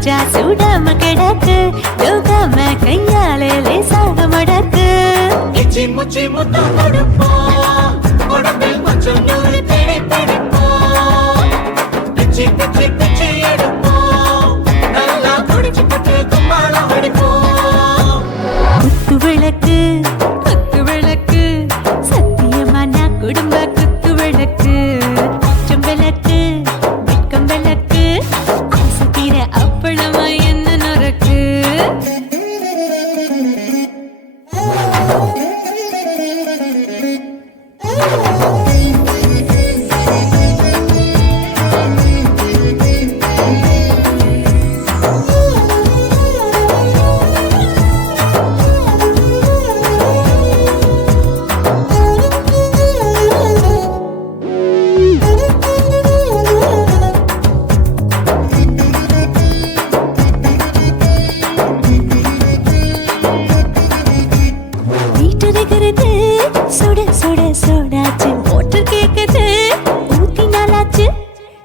ரோஜா சூடாம கிடக்கு யோகாம கையாலே லேசாக மடக்கு இச்சி முச்சி முத்தம் கொடுப்போம் உடம்பில் கொஞ்சம் நூறு தேடி பிடிப்போம் பிச்சி பிச்சி பிச்சி எடுப்போம் நல்லா குடிச்சு பட்டு கும்மாளம் அடிப்போம் குத்து விளக்கு குத்து விளக்கு சத்தியமா நான் குடும்ப குத்து விளக்கு அச்சம் விளக்கு வெட்கம் விளக்கு ஆசைக்கிற அப்பளமா என்ன நொறுக்கு சுட சுட சோடாச்சு மோட்டர் கேக்குது ஊத்தி நாளாச்சு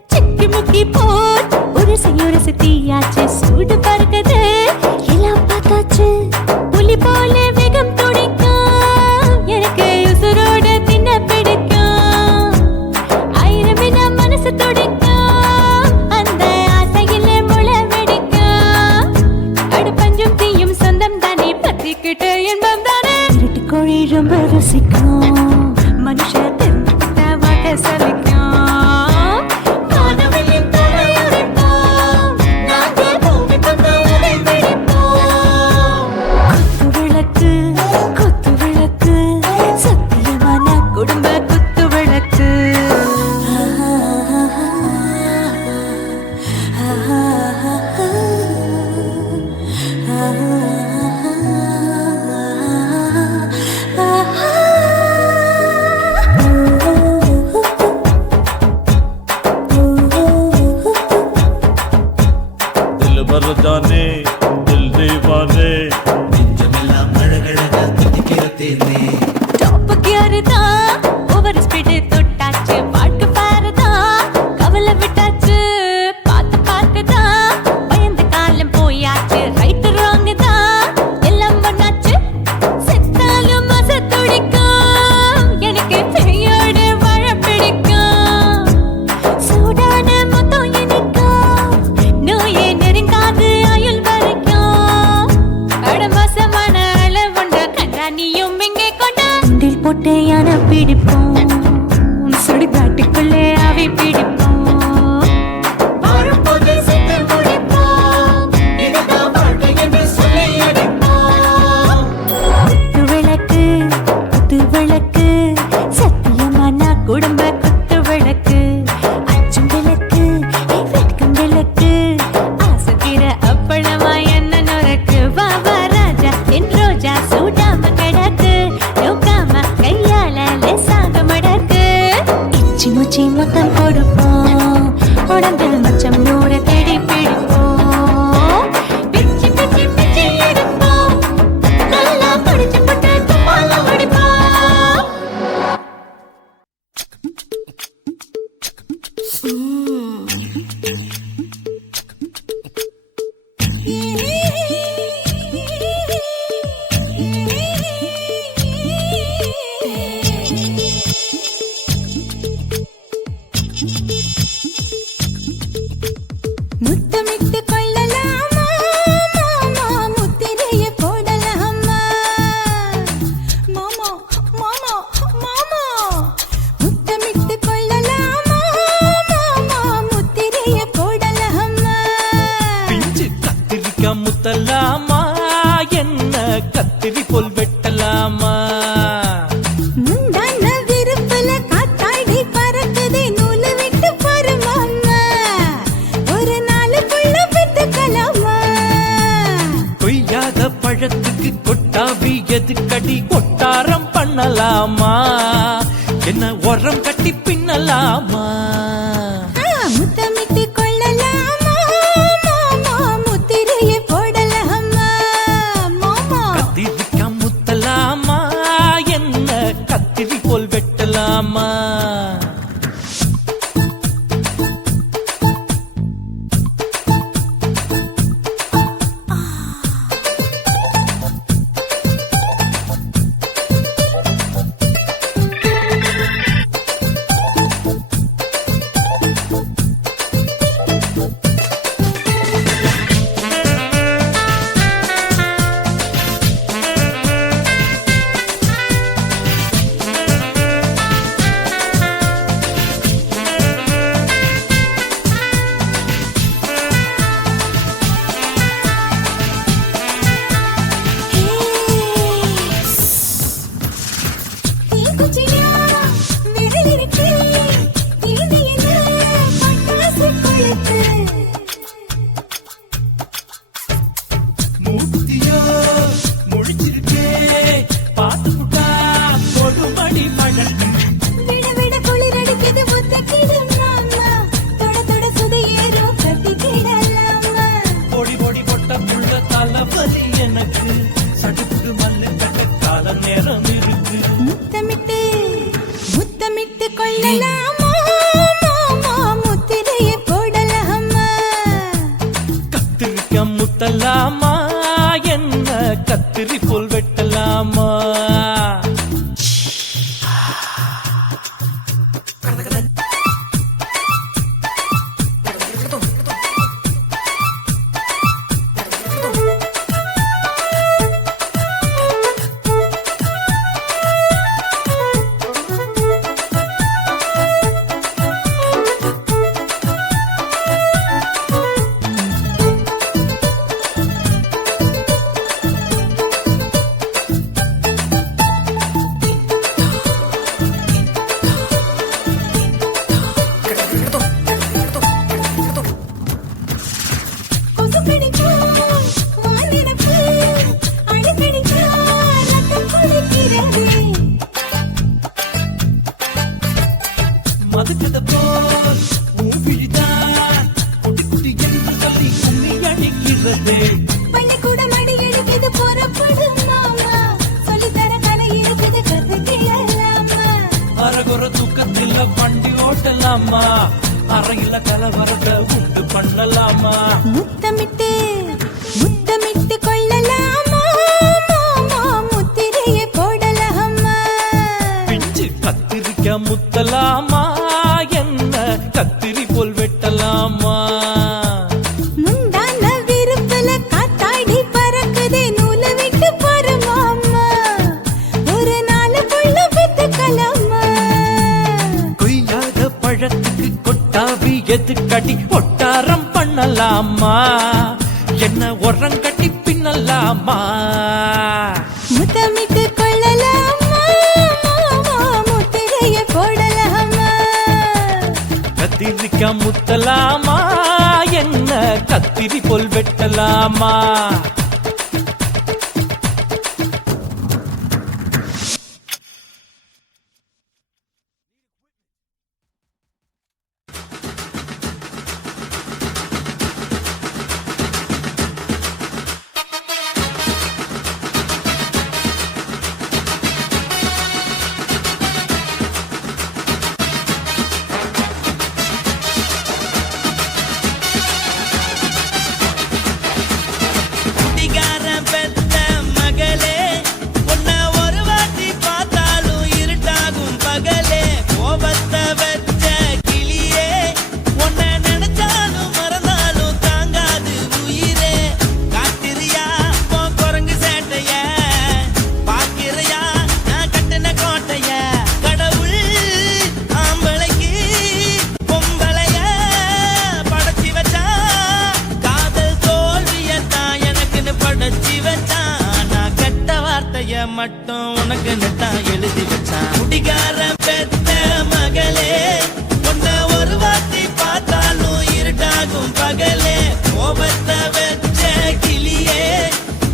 சிக்கி முக்கி போட் ஒரு தீயாச்சு சூடு பறக்குது எல்லாம் பார்த்தாச்சு புலி போல வேகம் துடிக்கும் எனக்கு உசுரோட தின்ன பிடிக்கும் ஆயிரமின மனசு துடிக்கும் அந்த ஆசையில முளை வெடிக்கும் அடுப்பஞ்சும் தீயும் சொந்தம் தானே பத்திக்கிட்டு என்பம் தானே கோழி ரொம்ப ரசிக்கும் மனுஷ தெரிஞ்சுக்கிட்ட வாக்க சலிக்கும் காணவில்லின் தலை உடைப்போம் நாங்கள் பூமி தந்த உடை வெடிப்போம் குத்து விளக்கு சத்தியமான குடும்ப குத்து விளக்கு जाने दिल दीवाने நெஞ்சமெல்லாம் அழகழகா துடிக்கிறதேனே டாப் கியர் தான் ஓவர் ஸ்பீட் தொட்டாச்சு பாட்டு பாருதா கவலை விட்டாச்சு பார்த்து பார்த்து தான் பயந்து காலம் போயாச்சு ரைட் ராங் தான் எல்லாம் பண்ணாச்சு செத்தாலும் மச துடிக்கும் எனக்கு பெரியோட வாழ பிடிக்கும் சூடான மொத்தம் இனிக்கும் நோயே நெருங்காது ஆயுள் வரைக்கும் அடமோசமான அளவுண்ட கண்டா நீயும் இங்கே கொண்டா உண்டில் போட்டு யானை பிடிப்போம் சுடுகாட்டுக்குள்ளே அவை பிடிப்போம் வாழும்போது செத்து முடிப்போம் இதுதான் வாழ்க்கை என்று சொல்லி அடிப்போம் குத்து விளக்கு சத்தியமான குடும்ப குத்து விளக்கு அச்சும் விளக்கு வெட்கம் விளக்கு ஆசைக்கிற அப்பளமா என்ன நொறுக்கு வா வா ராஜா என் ரோஜா சூடாம கிடக்கு யோகாம கையால லேசாக மடக்கு இச்சி முச்சி மொத்தம் கொடுப்போம் உடம்பில் மச்சம் நூறு தேடி பிடிப்போம் பிச்சி பிச்சி பிச்சி எடுப்போம் நல்லா படிச்சு போட்டு கும்மாளம் அடிப்போம் முத்தமிட்டு கொள்ளலாமா மாமா முத்திரையை போடலாமா மாமா மாமா மாமா முத்தமிட்டு கொள்ளலாமா மாமா முத்திரையை போடலாமா பிஞ்சு கத்திரிக்காய் முத்தலாமா என்ன கத்திரி போல் வெட்டலாமா முந்தான விருப்பல காத்தாடி பறக்குதே நூலு விட்டு பாரு மாமா ஒரு நாளுக்குள்ள பெத்துக்கலாமா கொய்யாத பழத்துக்கு கொட்டாவி எதுக்கடி கொட்டாரம் பண்ணலாமா என்ன உரம் கட்டி பின்னலாமா முத்தமிட்டு கொள்ளலாமா மாமா முத்திரையை போடலாமா மாமா கத்திரிக்காய் முத்தலாமா என்ன கத்திரி போல் வெட்டலாமா மூத்தியோ முடிச்சிருக்கே பாத்து புட்டா கொடுமடி மழல் விட விட குளிர் அடிக்குது ஒத்தக்கிடு மாமா தொட தொட சுதையேறும் கட்டிக்கிடலாமா பொடி பொடி பொட்ட புள்ள தலைவலி எனக்கு சடுக்கு மல்லு கட்ட கால நேரம் இருக்கு முத்தமிட்டு முத்தமிட்டு கொள்ளலாமா மாமா முத்திரையை போடலாமா கத்திரிக்க முத்தலாமா என்ன கத்திரி போல் வெட்டலாமா கொசு கடிச்சா வானிடப்பு அடிக்கடிச்சா ரத்தம் குடிக்கிறது மதுக்கத போல் மூவிழிதான் குட்டி குட்டி என்று சொல்லி கும்மி அடிக்கிறது பள்ளிக்கூடம் அடி எடுக்குது புறப்படு மாமா சொல்லித்தர கலை இருக்குது கத்துக்கிடலாமா அரகுற தூக்கத்தில் வண்டி ஓட்டலாமா அறையில கலவரத்தை உண்டு பண்ணலாமா முத்தமிட்டு முத்தமிட்டு கொள்ளலாமா மாமா முத்திரையை போடலாமா பிஞ்சு கத்திரிக்க முத்தலாமா என்ன கத்திரி போல் வெட்டலாமா முந்தான விருப்பல காத்தாடி பறக்குதே நூலை விட்டு போற மாமா ஒரு நாளுக்குள்ள வித்துக்கலாமா கொய்யாத பழத்துக்கு கொட்டாவி எதுக்கடி ஒட்டாரம் பண்ணலாமா என்ன உரங்கட்டி பின்னலாமா முத்தமிட்டு கொள்ளலாமா மாமா முத்திரையை போடலாமா கத்திரிக்க முத்தலாமா என்ன கத்திரி போல் வெட்டலாமா குடிகாரன் பெத்த மகளே உன்னை ஒரு வாட்டி பார்த்தாலும் இருட்டாகும் பகலே கோபத்தை வச்ச கிளியே உன்னை நினைச்சாலும் மறந்தாலும் தாங்காது உயிரே காத்திரியா உன் குரங்கு சேட்டைய பாக்கிறையா நான் கட்டின கோட்டைய கடவுள் ஆம்பளைக்கு பொம்பளைய படைச்சி வச்சா காதல் தோல்வியத்தான் எனக்குன்னு படைச்சி வச்சான் நான் கெட்ட வார்த்தைய மட்டும் உனக்குன்னு தான் எழுதி வச்சான் குடிகாரன் பெத்த மகளே உன்னை ஒரு வாட்டி பார்த்தாலும் இருட்டாகும் பகலே கோபத்தை வச்ச கிளியே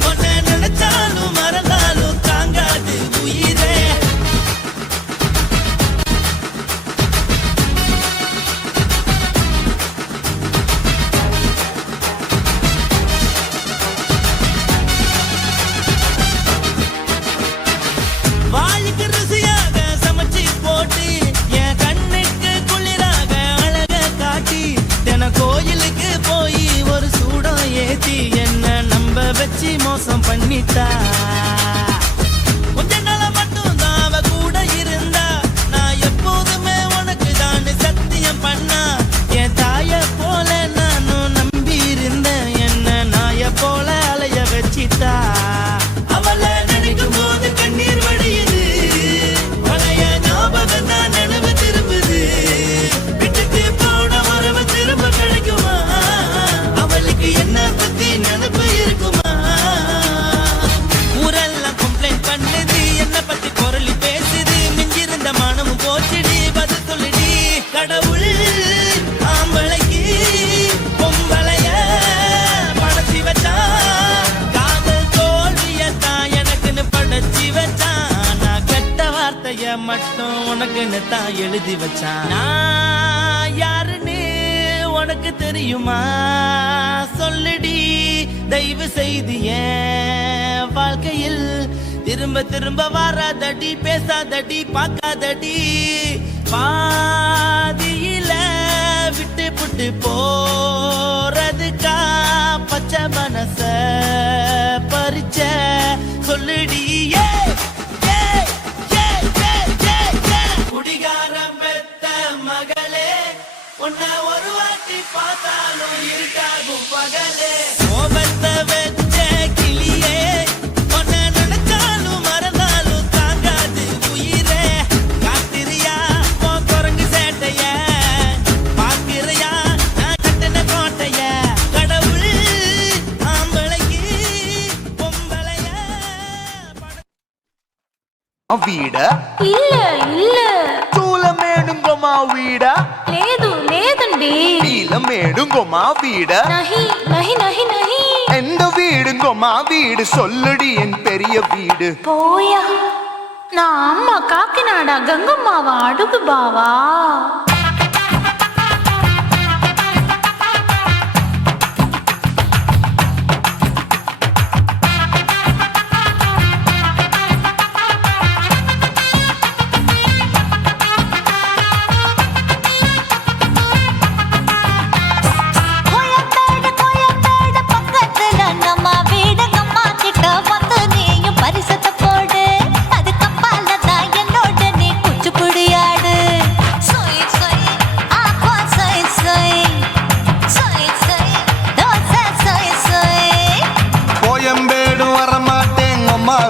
உன்னை நினைச்சாலும் மறந்தாலும் தாங்காது உயிரே வாளுக்கு ருசியாக சமைச்சு போட்டு என் கண்ணுக்கு குளிராக அழக காட்டி தின கோயிலுக்கு போய் ஒரு சூடம் ஏத்தி என்ன நம்ப வச்சு மோசம் பண்ணிட்டா கொஞ்ச நாள மட்டும் தான் அவ கூட இருந்தா நான் எப்போதுமே உனக்கு தான் சத்தியம் பண்ணா என் தாய போல நானும் நம்பி இருந்தேன் என்ன நாய போல அலைய வச்சிட்டா அவளை நினைக்கும் போது கண்ணீர் வடியுது பழைய ஞாபகம் தான் நினைவு திரும்புது விட்டுட்டு போன உறவு திரும்ப கிடைக்குமா அவளுக்கு என்ன பத்தி நினைப்பு இருக்குமா ஊரல உனக்குன்னு தான் எழுதி வச்சான். நான் யாருன்னு உனக்கு தெரியுமா? சொல்லுடி தயவு செய்து என் வாழ்க்கையில் திரும்ப திரும்ப வராதடி, பேசாதடி, பார்க்காதடி. பாதியில விட்டு புட்டு போறதுக்கா பச்சை மனச பறிச்ச சொல்லுடி. குடிகாரம் பெத்த மகளே, உன்னை ஒரு வாட்டி பார்த்தாலும் இருக்காகும் பகலே. கோபத்தை வச்ச கிளியே, உன்னை நினைச்சாலும் மறந்தாலும் தாங்காது உயிரே. காத்திரியா உன் குரங்கு சேட்டைய, பாக்கிறையா நான் கட்டின கோட்டைய. கடவுள் ஆம்பளைக்கு பொம்பளைய వీడ இல்ல இல்ல చూలమేడుంగమా వీడ లేదు లేదండి. నీలమేడుంగమా వీడ నహి నహి నహి నహి. எந்த வீடுங்கம்மா வீடு சொல்லுடி என் பெரிய வீடு. పోయా నా అమ్మ కాకినాడ గంగమ్మావా అడుగు బావా.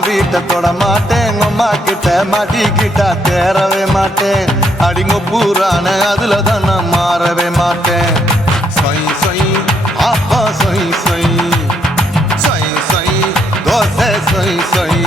வீட்டை தொட மாட்டேன், அம்மா கிட்ட மாட்டிக்கிட்டா தேரவே மாட்டேன். அடிங்க பூரான அதுல தான் நான் மாறவே மாட்டேன். சொய் சொய் அப்பா சொய் சொய் சொய் சொய் தோசை சொய் சொய்.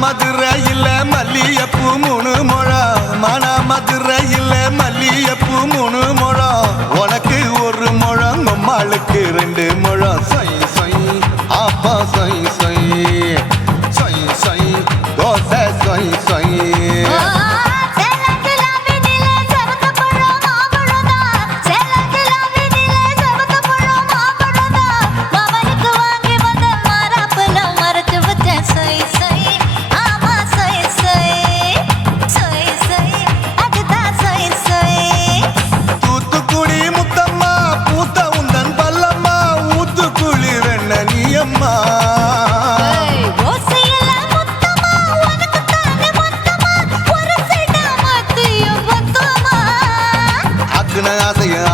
மதுரையில் மல்லியப்பூ 3 முழம், மன மதுரையில் மல்லியப்பூ 3 முழம். உனக்கு 1 முழம், அம்மாளுக்கு 2 முழம். சொய் சொய் அப்பா சொய் சொய் சொய் சொய் தோசை சொய் சொய்.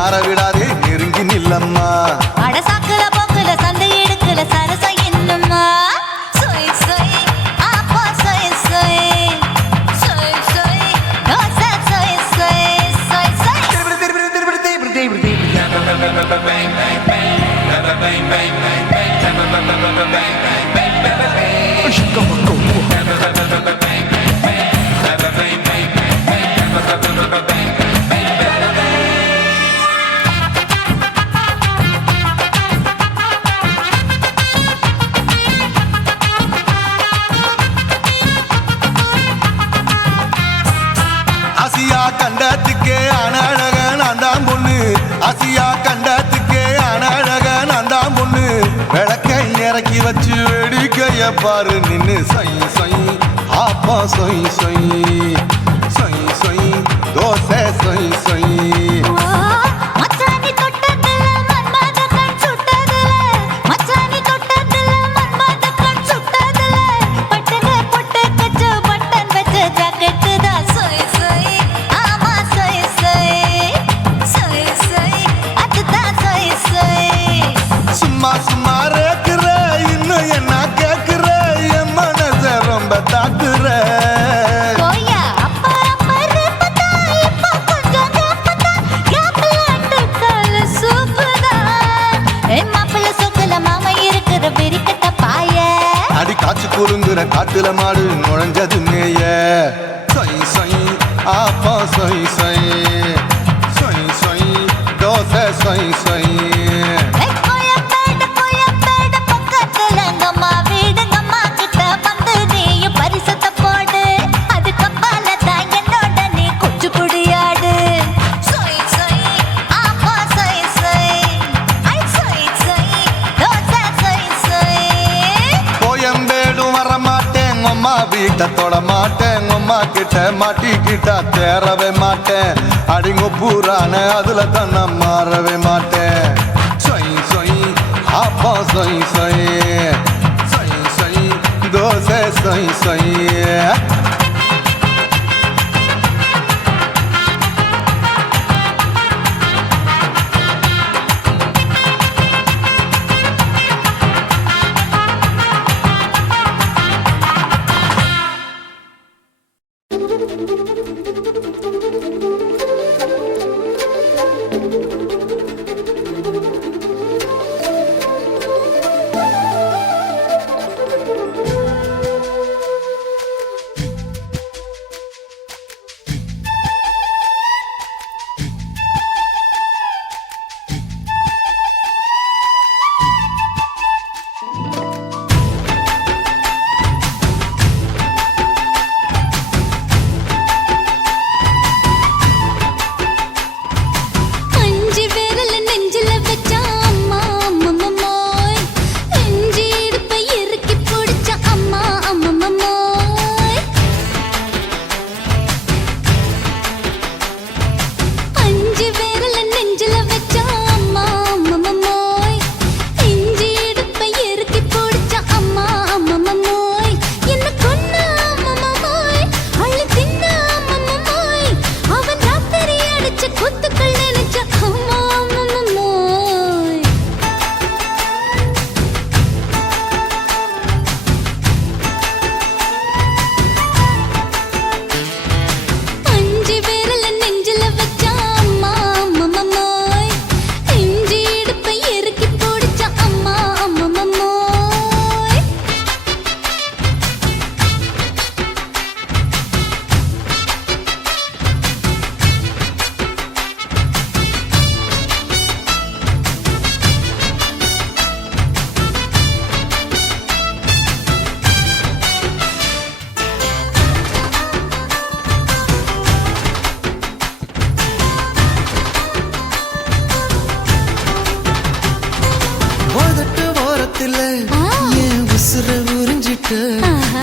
ஆற விடாதே நெருங்கி நில்லம்மா. அடசாக்குல போக்குல சந்தை எடுக்கல சரச இன்னும்மா. சொய் சொய் அப்பா சொய் சொய் சொய் சொய் தோசை சொய் சொய் சொய் சொய். ஆசியா கண்டத்துக்கே அனழக நான் தான் பொண்ணு. ஆசியா கண்டத்துக்கே அனழக நான் தான் பொண்ணு. விளக்கை இறக்கி வச்சு வேடிக்கைய பாரு நின்னு. சொய் சொய் அப்பா சொய் சொய் சொய் சொய் தோசை சொய் சொய். சும்மா சும்மா ரேக்குற இன்னும் என்ன கேக்குற, என் மனச ரொம்ப தாக்குற. போயா அப்பா அப்பா ரப்பதா இப்ப கொஞ்சம் இருக்கிற காட்டுல மாடு நுழைஞ்சது மேய சொய் சொய் ஆப்பா சொய் சொய் சொய் சொய் தோசை சொய் சொய் கோயம்பேடு பக்கத்துல எங்கம்மா வீடு அம்மா கிட்ட வந்து நீயும் பரிசத்தை போடு அது கப்பால தான் என்னோட நீ குச்சி புடியாடு சொய் சொய் ஆப்பா சொய் சொய் ஐ சொய் சொய் தோசை சொய் சொய் கோயம்பேடும் வர மாட்டேன் அம்மா வீட்டை தொட மாட்டேன் அம்மா கிட்ட மாட்டிக்கிட்டா தேரவே மாட்டேன் அடிங்க பூரான அதுல தான் நான் மாறவே மாட்டேன் சொய் சொய் ஆப்பா சொய் சொய் சொய் சொய் தோசை சொய் சொய் அஞ்சு விரல் நெஞ்சில வச்சா அம்மா அம்மம்மோய் நெஞ்சி இடுப்பை இறுக்கி பிடிச்ச அம்மா அம்மம்மோய் அஞ்சு விரல் நெஞ்சில வச்சா அம்மா அம்மம்மோய் நெஞ்சி இடுப்பை இறுக்கி பிடிச்ச அம்மா அம்மம்மோய் என்ன கொன்ன அம்மம்மோய் அள்ளி தின்ன அம்மம்மோய் அவன் ராத்திரி அடிச்ச குத்துக்கள் நினைச்ச அம்மா அம்மம்மோய் அஞ்சு விரல் நெஞ்சில வச்சா அம்மா அம்மம்மோய் நெஞ்சி இடுப்பை இறுக்கி பிடிச்ச அம்மா அம்மம்மோய் உதட்டு ஓரத்துல என் உசுர உறிஞ்சிட்ட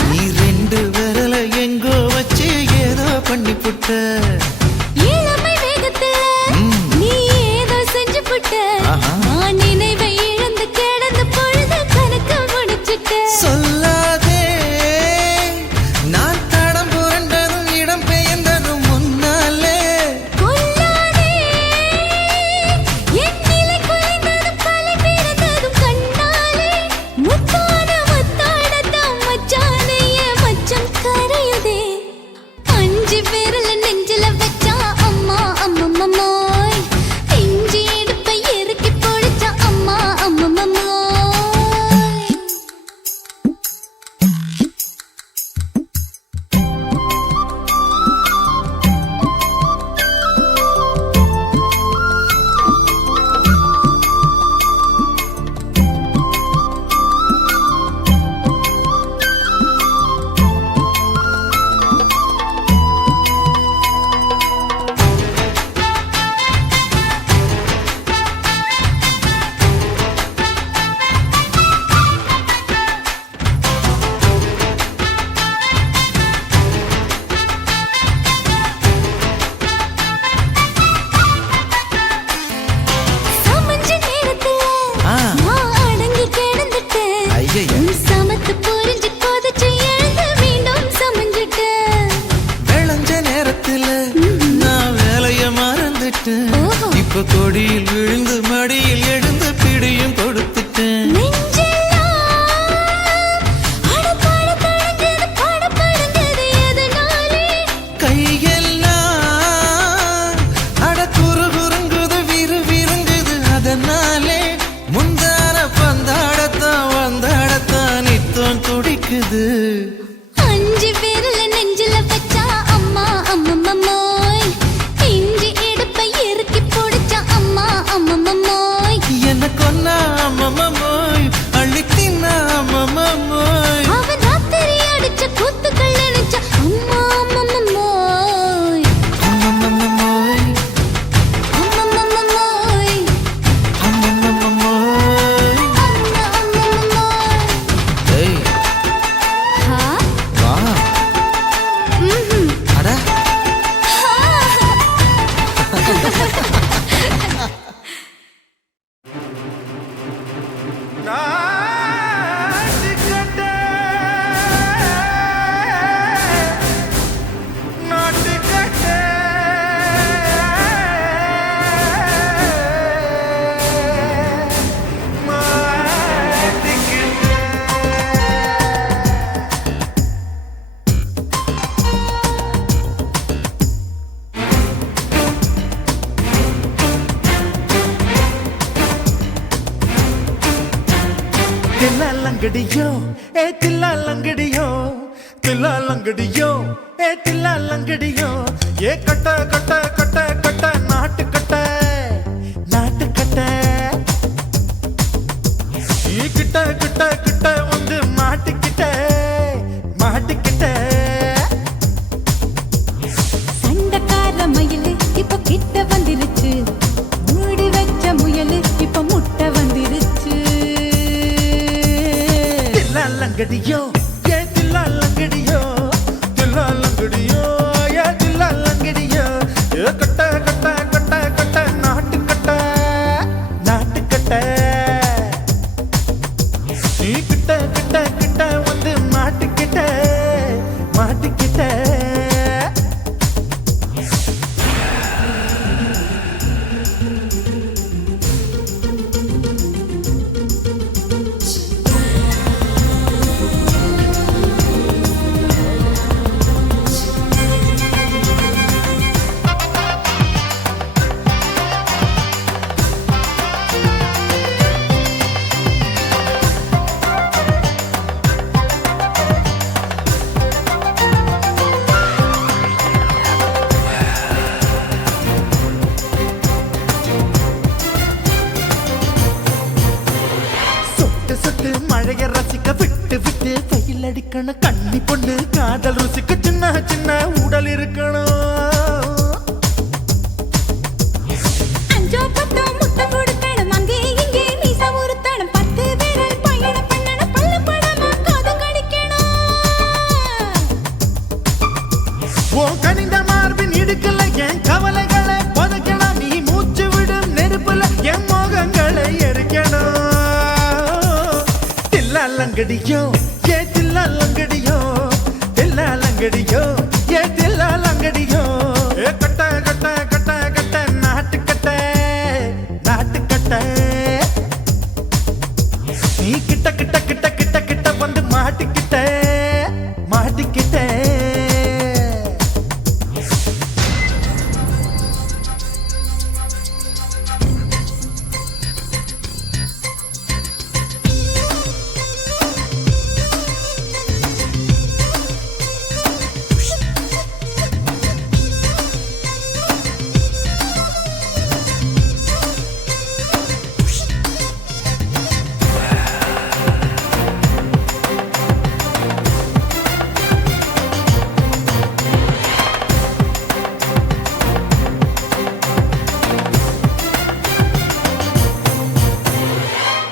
நீ ரெண்டு விரல எங்கோ வச்சு ஏதோ பண்ணி புட்ட இளமை வேகத்துல நீ ஏதோ செஞ்சு புட்ட நான் நினைவை இழந்து கிடந்த பொழுது கணக்கு முடிச்சிட்ட சொல்லாதே நான் தடம் புரண்டதும் இடம் பெயர்ந்ததும் முன்னாலே கொல்லாதே என் நிலை குலைந்ததும் கலை பிறந்ததும் கண்ணாலே முத்தான முத்தாடத்தான் மச்சானே என் மச்சம் கரையுதே அஞ்சு விரல் நெஞ்சில வச்சா அம்மா அம்மம்மோய் நெஞ்சி இடுப்பை இறுக்கி பிடிச்ச அம்மா அம்மம்மோய் சமஞ்ச நேரத்துல நான் அடங்கி கிடந்துட்டேன் ஐயைய. உன் சமத்து புரிஞ்சு கொதிச்சு எழுந்து மீண்டும் சமஞ்சிட்டேன் விளைஞ்ச நேரத்துல நான் வேலைய மறந்துட்டேன் ஓஹோ. இப்ப கொடியில் விழுந்து மடியில் எழுந்து பிடியும் கொடுத்துட்டேன் நெஞ்செல்லாம் அடப்பாட தடஞ்சது பாடப்படுந்தது எதனாலே கையெல்லாம் அட குறு குறுங்குது விறு விருங்குது அதனாலே முந்தான பந்தாடத்தான் வந்தாடத்தான் நித்தம் துடிக்குது தில்லாலங்கடியோ ஏ தில்லாலங்கடியோ தில்லாலங்கடியோ ஏ தில்லாலங்கடியோ ஏ கட்ட கட்ட கட்ட கட்ட நாட்டு கட்ட நாட்டு கட்ட நீ கிட்ட கிட்ட கிட்ட வந்து மாட்டிக்கிட்ட மாட்டிக்கிட்ட சண்டக்கார மயிலு இப்ப கிட்ட வந்துருச்சு மூடி வச்ச முயலு இப்ப முட்டை வந்துருச்சு தில்லாலங்கடியோ ஏ தில்லாலங்கடியோ தில்லாலங்கடியோ ஏ தில்லாலங்கடியோ ஏ கட்ட கட்ட கட்ட கட்ட நாட்டு கட்ட நாட்டு கட்ட நீ கிட்ட கிட்ட கிட்ட வந்து மாட்டிக்கிட்ட மாட்டிக்கிட்ட சொட்டு சொட்டு மழைய ரசிக்க விட்டு விட்டு வெயில் அடிக்கணும் கண்ணி பொண்ணு காதல் ருசிக்க சின்ன சின்ன உடல் இருக்கணும் அஞ்சோ பத்தோ முட்டை கொடுக்கணும் அங்கே இங்கே மீச உருத்தணும் 10 விரல் பயணம் பண்ணணும் பல்ல படமா காது கடிக்கணும் ஓ கனிந்த மார்பின் இடுக்கல என் கவலைகளை புதைக்கணும் நீ மூச்சு விடும் நெருப்புல என் மோகங்களை எரிக்கணும் தில்லாலங்கடியோ ஏ தில்லாலங்கடியோ தில்லாலங்கடியோ ஏ தில்லாலங்கடியோ ஏ கட்ட கட்ட கட்ட கட்ட நாட்டு கட்ட நாட்டு கட்ட நீ கிட்ட கிட்ட கிட்ட கிட்ட கிட்ட வந்து மாட்டிக்கிட்ட மாட்டிக்கிட்ட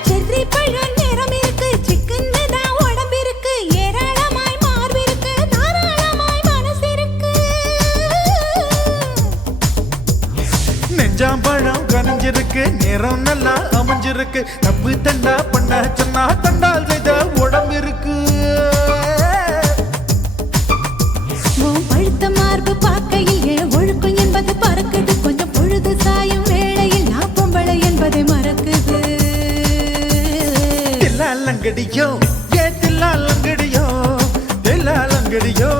செர்ரி பழம் நிறம் இருக்கு சிக்கன்னு தான் உடம்பு இருக்கு ஏராளமாய் மார்பு இருக்கு தாராளமாய் மனசு இருக்கு நெஞ்சாம்பழம் கனிஞ்சிருக்கு நிறம் நல்லா அமைஞ்சிருக்கு தப்பு தண்டா பண்ண சொன்னா தண்டால் செய்த உடம்பு இருக்கு உன் பழுத்த மார்பு பார்க்கையில் என் ஒழுக்கம் என்பது பறக்குது கொஞ்சம் பொழுது சாயும் வேளையில் நான் பொம்பளை என்பதை மறக்குது தில்லாலங்கடியோ ஏ தில்லாலங்கடியோ தில்லாலங்கடியோ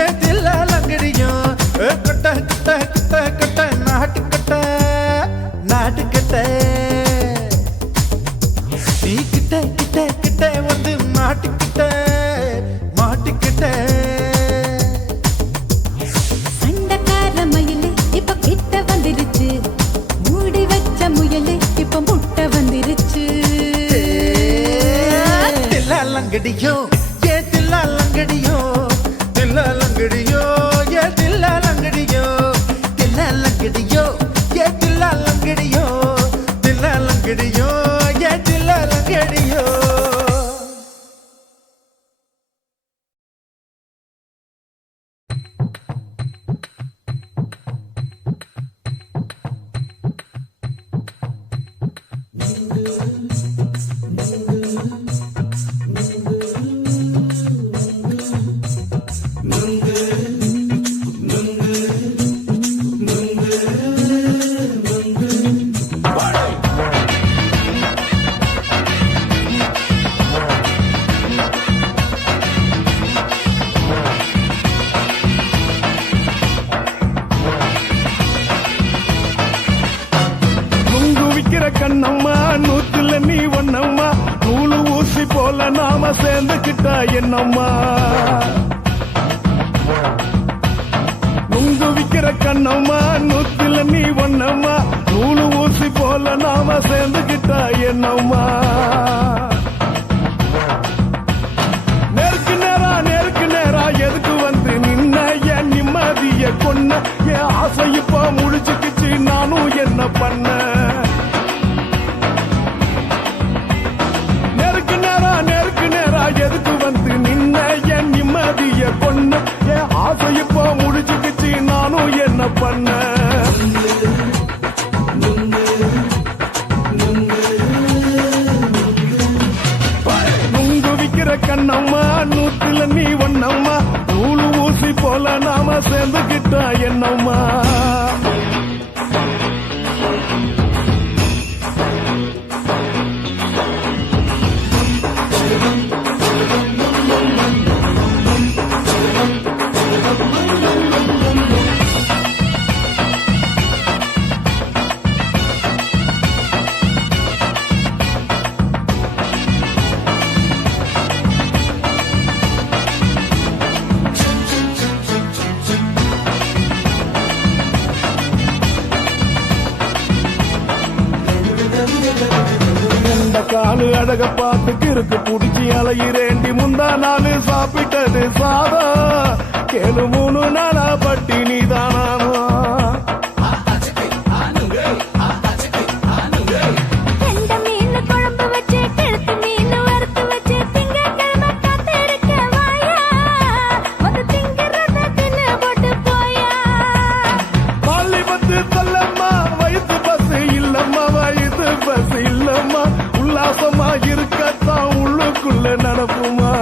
ஏ தில்லாலங்கடியோ ஏ கட்ட கட்ட கட்ட கட்ட நாட்டு கட்ட நாட்டு கட்ட நீ கிட்ட கிட்ட கிட்ட வந்து மாட்டிக்கிட்ட மாட்டிக்கிட்ட சண்டக்கார மயிலு இப்ப கிட்ட வந்துருச்சு மூடி வச்ச முயலு இப்ப முட்டை வந்துருச்சு தில்லாலங்கடியோ ஏ தில்லாலங்கடியோ தில்லாலங்கடியோ ஏ தில்லாலங்கடியோ தில்லாலங்கடியோ ஏ தில்லாலங்கடியோ தில்லாலங்கடியோ ஏ தில்லாலங்கடியோ கண்ணம்மா நூத்துல நீ ஒண்ணம்மா நூலு ஊசி போல நாம சேர்ந்துக்கிட்டா என்னம்மா நுங்கு விக்கிற கண்ணம்மா நூத்துல நீ ஒண்ணம்மா நூலு ஊசி போல நாம சேர்ந்துக்கிட்டா என்னம்மா நேருக்கு நேரா எதுக்கு வந்து நின்ன என் நிம்மதிய கொன்ன என் ஆசை இப்ப முடிச்சுக்கிச்சு நானும் என்ன பண்ண நேருக்கு நேரா எதுக்கு வந்து நின்ன என் நிம்மதிய கொன்ன என் ஆசை இப்ப முடிச்சுக்கிச்சு நானும் என்ன பண்ண நுங்கு விக்கிற கண்ணம்மா நூத்துல நீ ஒண்ணம்மா நூலு ஊசி போல நாம சேர்ந்துக்கிட்டா என்னம்மா காலு அழக பார்த்து கிறுக்கு புடிச்சி அலையிறேண்டி முந்தா நாலு சாப்பிட்டது சாதா கேளு 3 நாளா பட்டினி தானானோ உல்லாசமா இருக்கத்தான் உள்ளுக்குள்ள நடப்புமா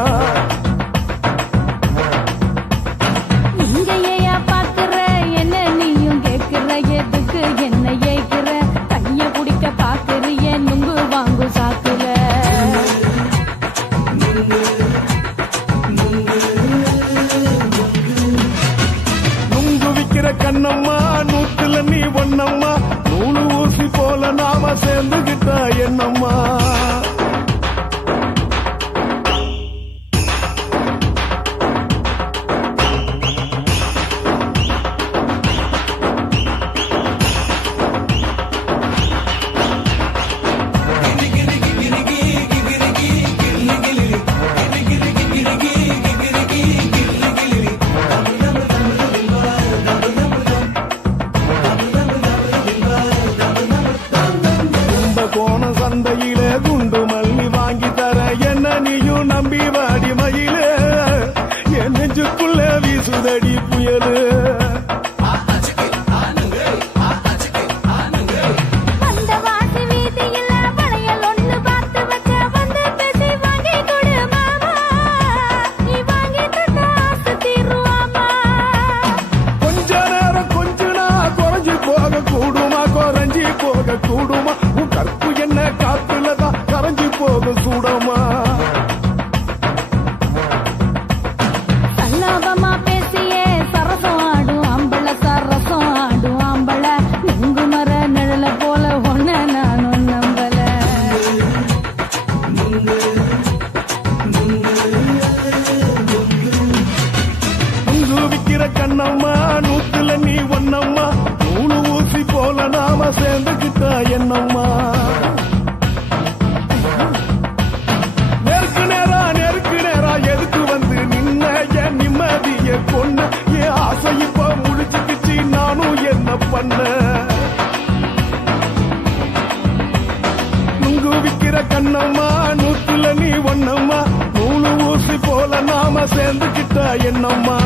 இங்கேயா பாக்குற என்ன நீயும் கேக்குற எதுக்கு என்ன ஏய்க்கிற கைய குடிக்க பாக்குறிய நுங்கு வாங்கு சாக்குற நுங்கு விக்கிற கண்ணம்மா நூத்துல நீ ஒண்ணம்மா நூலு ஊசி போல நாம சேர்ந்துகிட்டா என்னம்மா சந்தையிலே குண்டு மல்லி வாங்கி தர என்ன நீயும் நம்பி வாடி மயிலே என் நெஞ்சுக்குள்ள வீசுதடி புயலு கொஞ்ச நேரம் கொஞ்சனா குறைஞ்சி போக கூடுமா குறைஞ்சி போக கூடுமா உன் கற்பு என்ன காத்துலதான் கரைஞ்சி போக சூடமா சல்லாபமா பேசியே சரசம் ஆடும் ஆம்பள சரசம் ஆடும் ஆம்பள நுங்கு மர நிழல போல ஒன்ன நானும் நம்பல நுங்கு விக்கிற கண்ணம்மா நூத்துல நீ ஒண்ணம்மா நூலு ஊசி போல நாம சேர்ந்துக்கிட்டா என்னம்மா நேருக்கு நேரா எதுக்கு வந்து நின்ன என் நிம்மதிய கொன்ன என் ஆசை இப்ப முடிச்சுக்கிச்சு நானும் என்ன பண்ண நுங்கு விக்கிற கண்ணம்மா நூத்துல நீ ஒண்ணம்மா நூலு ஊசி போல நாம சேர்ந்துக்கிட்டா என்னம்மா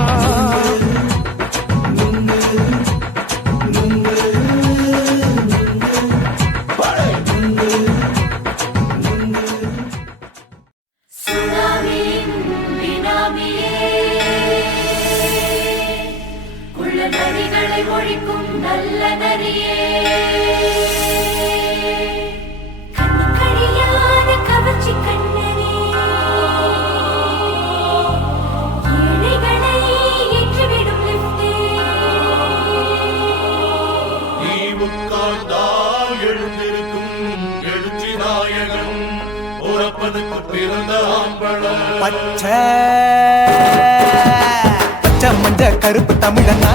ஒழிக்கும் நல்ல நரியே கவர்ச்சி கண்ணனே ஏழைகளை ஏற்றிவிடும் லிப்டே நீ உட்கார்ந்தால் எழுந்திருக்கும் நாயகன் ஊரப்பனுக்கு பிறந்த ஆம்பளை பச்சை பச்சை மஞ்ச கருப்பு தமிழனா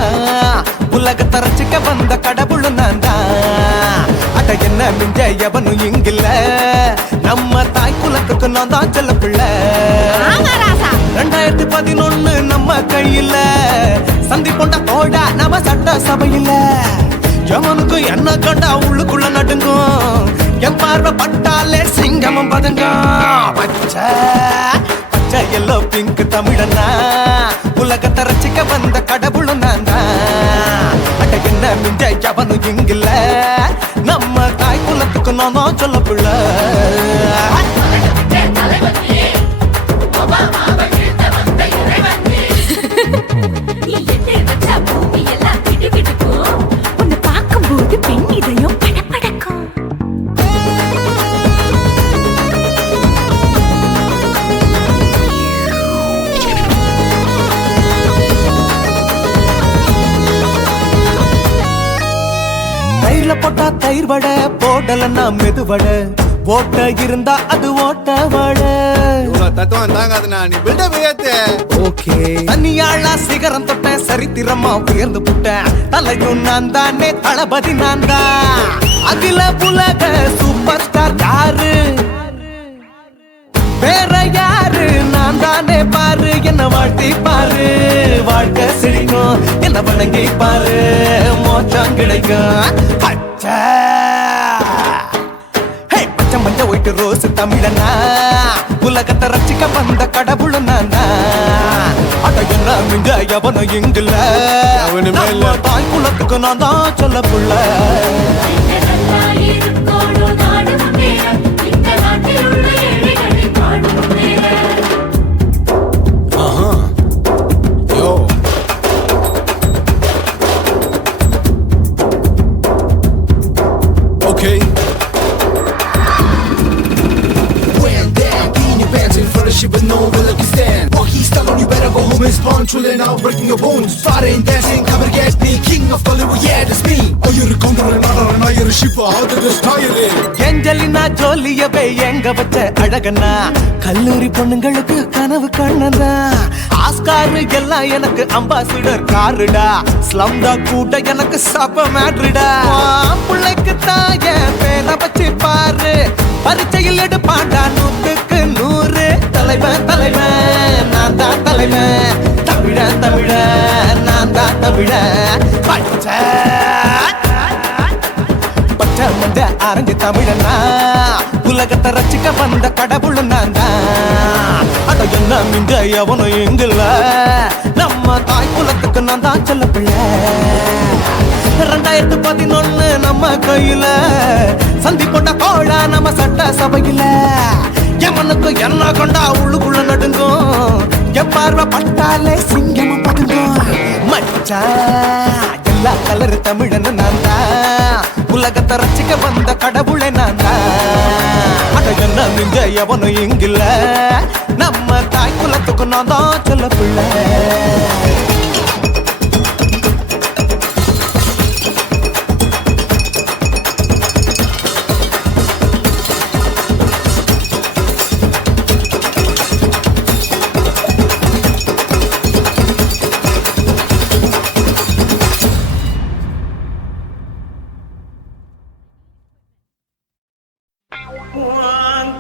உலகத்தை ரசிக்க வந்த கடவுள் நான் தான். அட என்ன மிஞ்ச எவனும் இங்கில்ல, நம்ம தாய் குலத்துக்கு நான் தான் செல்ல பிள்ளை. 2011 நம்ம கையில சந்தி போண்ட தோடா நம்ம சட்ட சபையில. எவனுக்கு என்ன கண்டா உள்ளுக்குள்ள நடுங்கும், என் பார்வை பட்டாலே சிங்கமும் பதுங்கும். பச்சை பச்சை எல்லோ பிங்க் தமிழனா உலகத்தை ரசிக்க வந்த கடவுளும் நான் தான். அட என்ன மிஞ்ச எவனும் இங்கில்ல, நம்ம தாய் குலத்துக்கு நான் தான் சொல்ல பிள்ளை. உன்னை பார்க்கும்போது பெண் இதயம் படபடக்கும். தயிர்ல போட்டா தயிர் வடை, போடலன்னா மெதுவடை, ஓட்ட இருந்தா அது ஓட்ட வடை. தத்துவம் தாங்காதுண்ணா, நீ பில்டப் ஏத்து. ஓகே தனியாளா சிகரம் தொட்ட சரித்திரமா உயர்ந்து புட்டேன். தலையும் நான் தானே, தளபதி நான் தான். அகில உலக சூப்பர் ஸ்டார் யாரு, வேற யாரு, நான் தானே பாரு. என்ன வாழ்த்தி பாரு, வாழ்க்கை சிரிக்கும். என்ன வணங்கி பாரு, மோச்சம் கிடைக்கும். பச்சை பச்சை மஞ்ச ஒயிட்டு ரோஸ் தமிழனா உலகத்தை ரசிக்க வந்த கடவுள் நான் தான். அட என்ன மிஞ்ச எவனும் இங்கில்ல, நம்ம தாய் குலத்துக்கு நான் தான் சொல்ல புள்ள. Okay. When down in your pants in front of shit with no will you stand. Walk he's telling you better go home and spawn. Trolling out, breaking your bones. Fighting, dancing, cover gas me. King of Hollywood, yeah, that's me. Oh, you're a condor and not you're a shipper. How did this tire it? Angelina ஜோலியவே எங்க வச்ச அழகனா, கல்லூரி பொண்ணுங்களுக்கு கனவு கண்ணனா. Oscar எல்லாம் எனக்கு ambassador காருடா, ஸ்லம்டா கூட எனக்கு சாப்ப மேட்ருடா. பிள்ளைக்கு தாய பேரை வச்சு பாரு, பரீட்சையில் எடுப்பாண்டா 100க்கு 100. தலைவன் தலைவன் நான் தான் தலைவன், தமிழன் தமிழன் நான் தான் தமிழன். பச்சை பச்சை மஞ்ச ஆரஞ்சு தமிழனா உலகத்தை ரசிக்க வந்த கடவுள் நான் தான். அட என்ன மிஞ்ச எவனும் இங்கில்ல, நம்ம தாய் குலத்துக்கு நான் தான் சொல்ல பிள்ளை. 2011 நம்ம கையில சந்தி போட்ட கோழா நம்ம சட்ட சபையில. எவனுக்கு என்ன கொண்டா உள்ளுக்குள்ள நடுங்கும், என் பார்வை பட்டாலே சிங்கமும் பதுங்கும். மச்சா எல்லா கலர் தமிழன் நான் தான், உலகத்தை ரசிக்க வந்த கடவுளை நான் தான். அட என்ன மிஞ்ச எவனும் இங்கில்ல, நம்ம தாய் குலத்துக்கு நான் தான் சொல்ல பிள்ளை.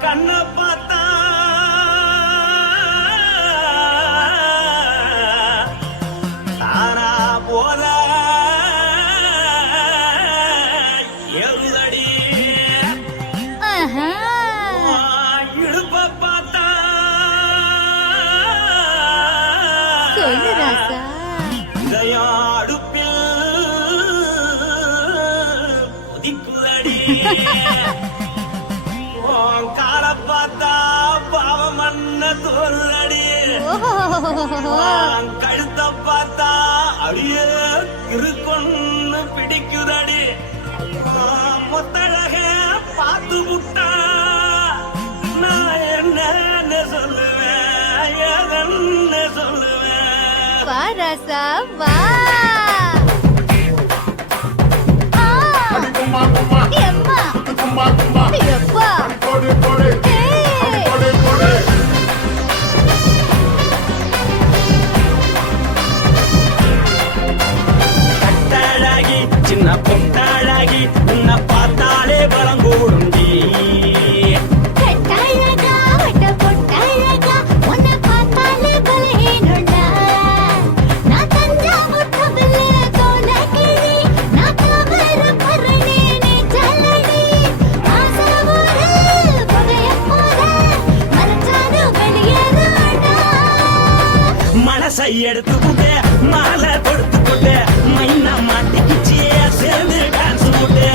கண்ண பார்த்தா தாரா போல எழுதடி, இடுப்ப பார்த்தா சொல்லு ராசா. இதயம் அடுப்பில் கொதிக்குதடி. கால பார்த்தா பாவம் மண்ண தோல்றடி, கழுத்த பார்த்தா அடியே இருக்குன்னு பிடிக்குதடி. மொத்தழக பார்த்து விட்டா நான் என்ன சொல்லுவேன், எதன்னு சொல்லுவேன். வா ராசா வா. எம்மா எப்பா கட்டாழாகி சின்ன பொட்டாழாகி உன்னை பார்த்தாலே பலங்கூடுண்டி கட்டழகா வட்ட பொட்டழகா உன்னை பார்த்தாலே பலஹீனண்டா நான் தஞ்சாவூர் கவிலே கோலகிரி நான் காவர பரணி நீ ஜல்லடி ஆசரவூரு புகைய போற மரச்சாரு வெளியேறாடா மனசை எடுத்துக்கிட்டே மாலை கொடுத்துக்கிட்டே மைனா மாட்டிக்கிச்சியே சேர்ந்து டான்ஸ் போட்டு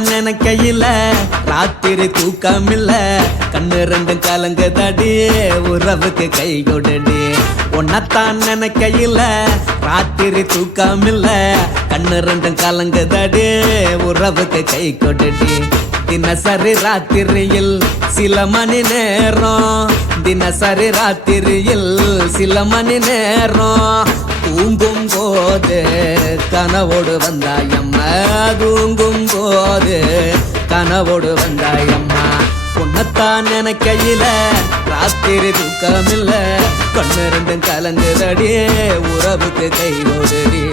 உன்னத்தான் நினைக்கையில ராத்திரி தூக்கமில்ல கண்ணு ரெண்டும் கலங்குதடி உறவுக்கு கை கொடுடி உன்னத்தான் நினைக்கையில ராத்திரி தூக்கமில்ல கண்ணு ரெண்டும் கலங்குதடி உறவுக்கு கை கொடுடி தினசரி ராத்திரியில் சில மணி நேரம் தினசரி ராத்திரியில் சில மணி நேரம் தூங்கும் போது கனவோடு வந்தாயம்மா தூங்கும் போது கனவோடு வந்தாயம்மா உன்னத்தான் நினைக்கையில ராத்திரி தூக்கமில்ல கண்ணு ரெண்டும் கலங்குதடி உறவுக்கு கை கொடுடி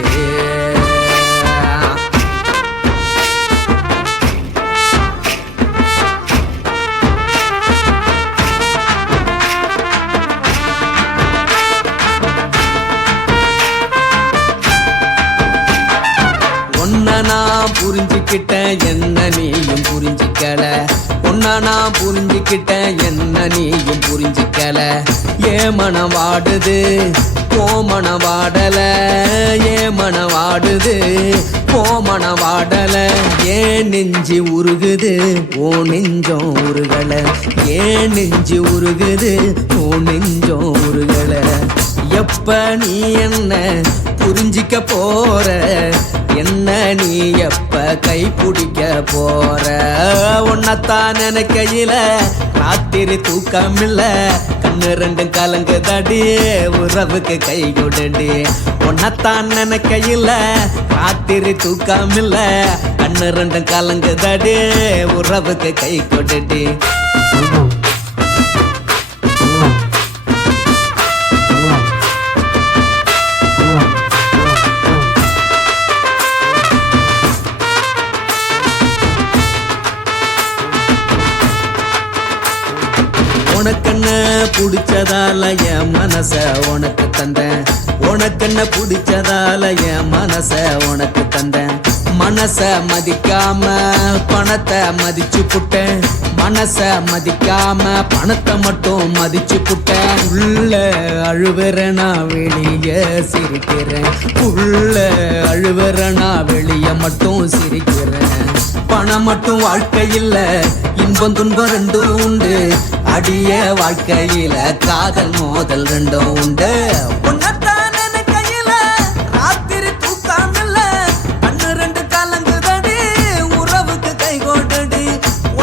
நான் புரிஞ்சுக்கிட்டேன் என்ன நீயும் புரிஞ்சிக்கல உன்ன நான் புரிஞ்சுக்கிட்டேன் என்ன நீயும் புரிஞ்சிக்கல ஏன் மனம் வாடுது போ மனம் வாடல ஏன் மனம் வாடுது போ மனம் வாடல ஏன் நெஞ்சு உருகுது ஓ நெஞ்சம் உருகல ஏன் நெஞ்சு உருகுது ஓ நெஞ்சம் உருகல எப்ப நீ என்ன புரிஞ்சிக்க போற என்ன நீ எப்ப கை பிடிக்க போற உன்னத்தான் நினைக்கையில ராத்திரி தூக்கமில்ல கண்ணு ரெண்டும் கலங்குதடி உறவுக்கு கை கொடுடி உன்னத்தான் நினைக்கையில ராத்திரி தூக்கமில்ல கண்ணு ரெண்டும் கலங்குதடி உறவுக்கு கை கொடுடி உனக்கென்ன பிடிச்சதால என் மனச உனக்கு தந்தேன் உனக்கென்ன பிடிச்சதால என் மனச உனக்கு தந்தேன் மனச மதிக்காம பணத்தை மதிச்சு புட்டேன் மனச மதிக்காம பணத்தை மட்டும் மதிச்சு புட்டேன் உள்ள அழுவுற நான் வெளியே சிரிக்கிறேன் உள்ள அழுவுற நான் வெளியே மட்டும் சிரிக்கிறேன் பணம் மட்டும் வாழ்க்கையில் இன்பம் துன்பம் ரெண்டும் உண்டு அடிய வாழ்க்கையில காதல் மோதல் ரெண்டும் உண்டு உன்னத்தான் நினைக்கையில ராத்திரி தூக்கமில்ல கண்ணு ரெண்டு கலங்குதடி உறவுக்கு கை கொடுடி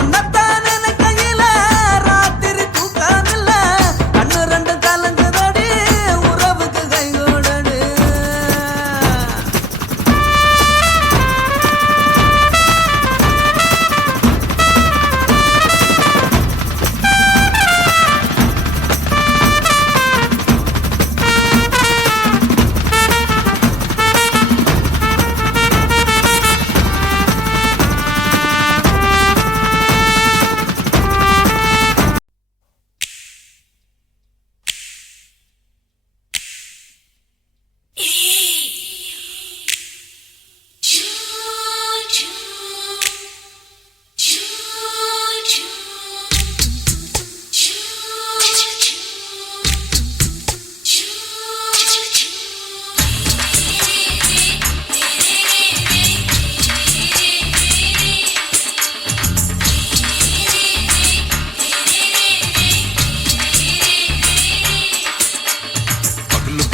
உன்னத்தான் நினைக்கையில ராத்திரி தூக்கமில்ல கண்ணு ரெண்டு கலங்குதடி உறவுக்கு கை கொடுடி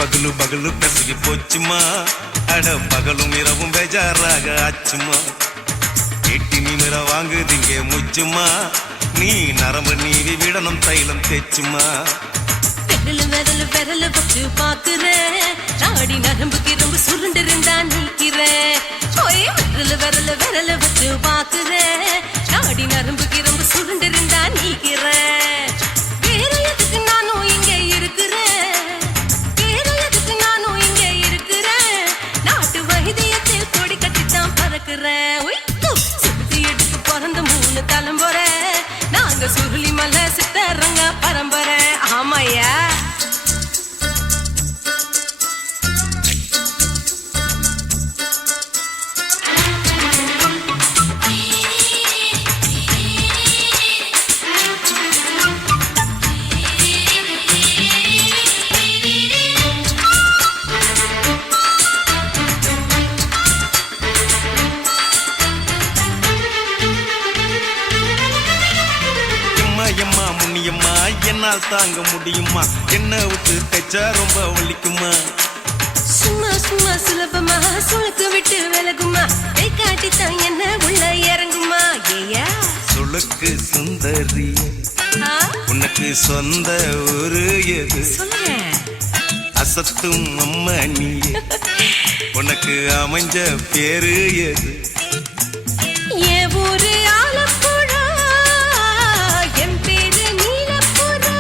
பகலு பகலு பெசகி போச்சுமா அட பகலும் இரவும் பேஜாராக ஆச்சுமா எட்டி நிமிர வாங்குதிங்க முச்சுமா நீ நரம்பு நீவி விடணும் தைலம் தேச்சுமா விரலு விரலு வச்சு பாக்குறேன் நாடி நரம்பு கிரம்பு சுருண்டு இருந்தா நிற்கிறேன் விரலு வச்சு பாக்குறேன் நாடி நரம்பு கிரம்பு சுருண்டு இருந்தா நிற்கிறேன் வேற எதுக்கு நானும் இங்க இருக்கிறேன் வேற எதுக்கு நானும் இங்க இருக்கிறேன் நாட்டு வைத்தியத்தில் கொடி கட்டித்தான் பறக்கிறேன் சுத்தி எடுத்து பிறந்த 3 தலைமுறை நாங்க சுருளி மலை சித்தரங்க பரம்பரை ஆமையா எம்மா எம்மா முன்னியம்மா என்னால் தாங்க முடியுமா என்ன விட்டு தைச்சா ரொம்ப வலிக்குமா சும்மா சும்மா சுலபமா சுளுக்கு விட்டு விலகுமா கை காட்டித்தான் என்ன உள்ள இறங்குமா ஏயா சுளுக்கு சுந்தரி உனக்கு சொந்த ஊரு எது சொல்றேன் அசத்தும் அம்மா நீ உனக்கு அமைஞ்ச பேரு எது என் ஊரு ஆலப்புழா என் பேரு நீலப்புறா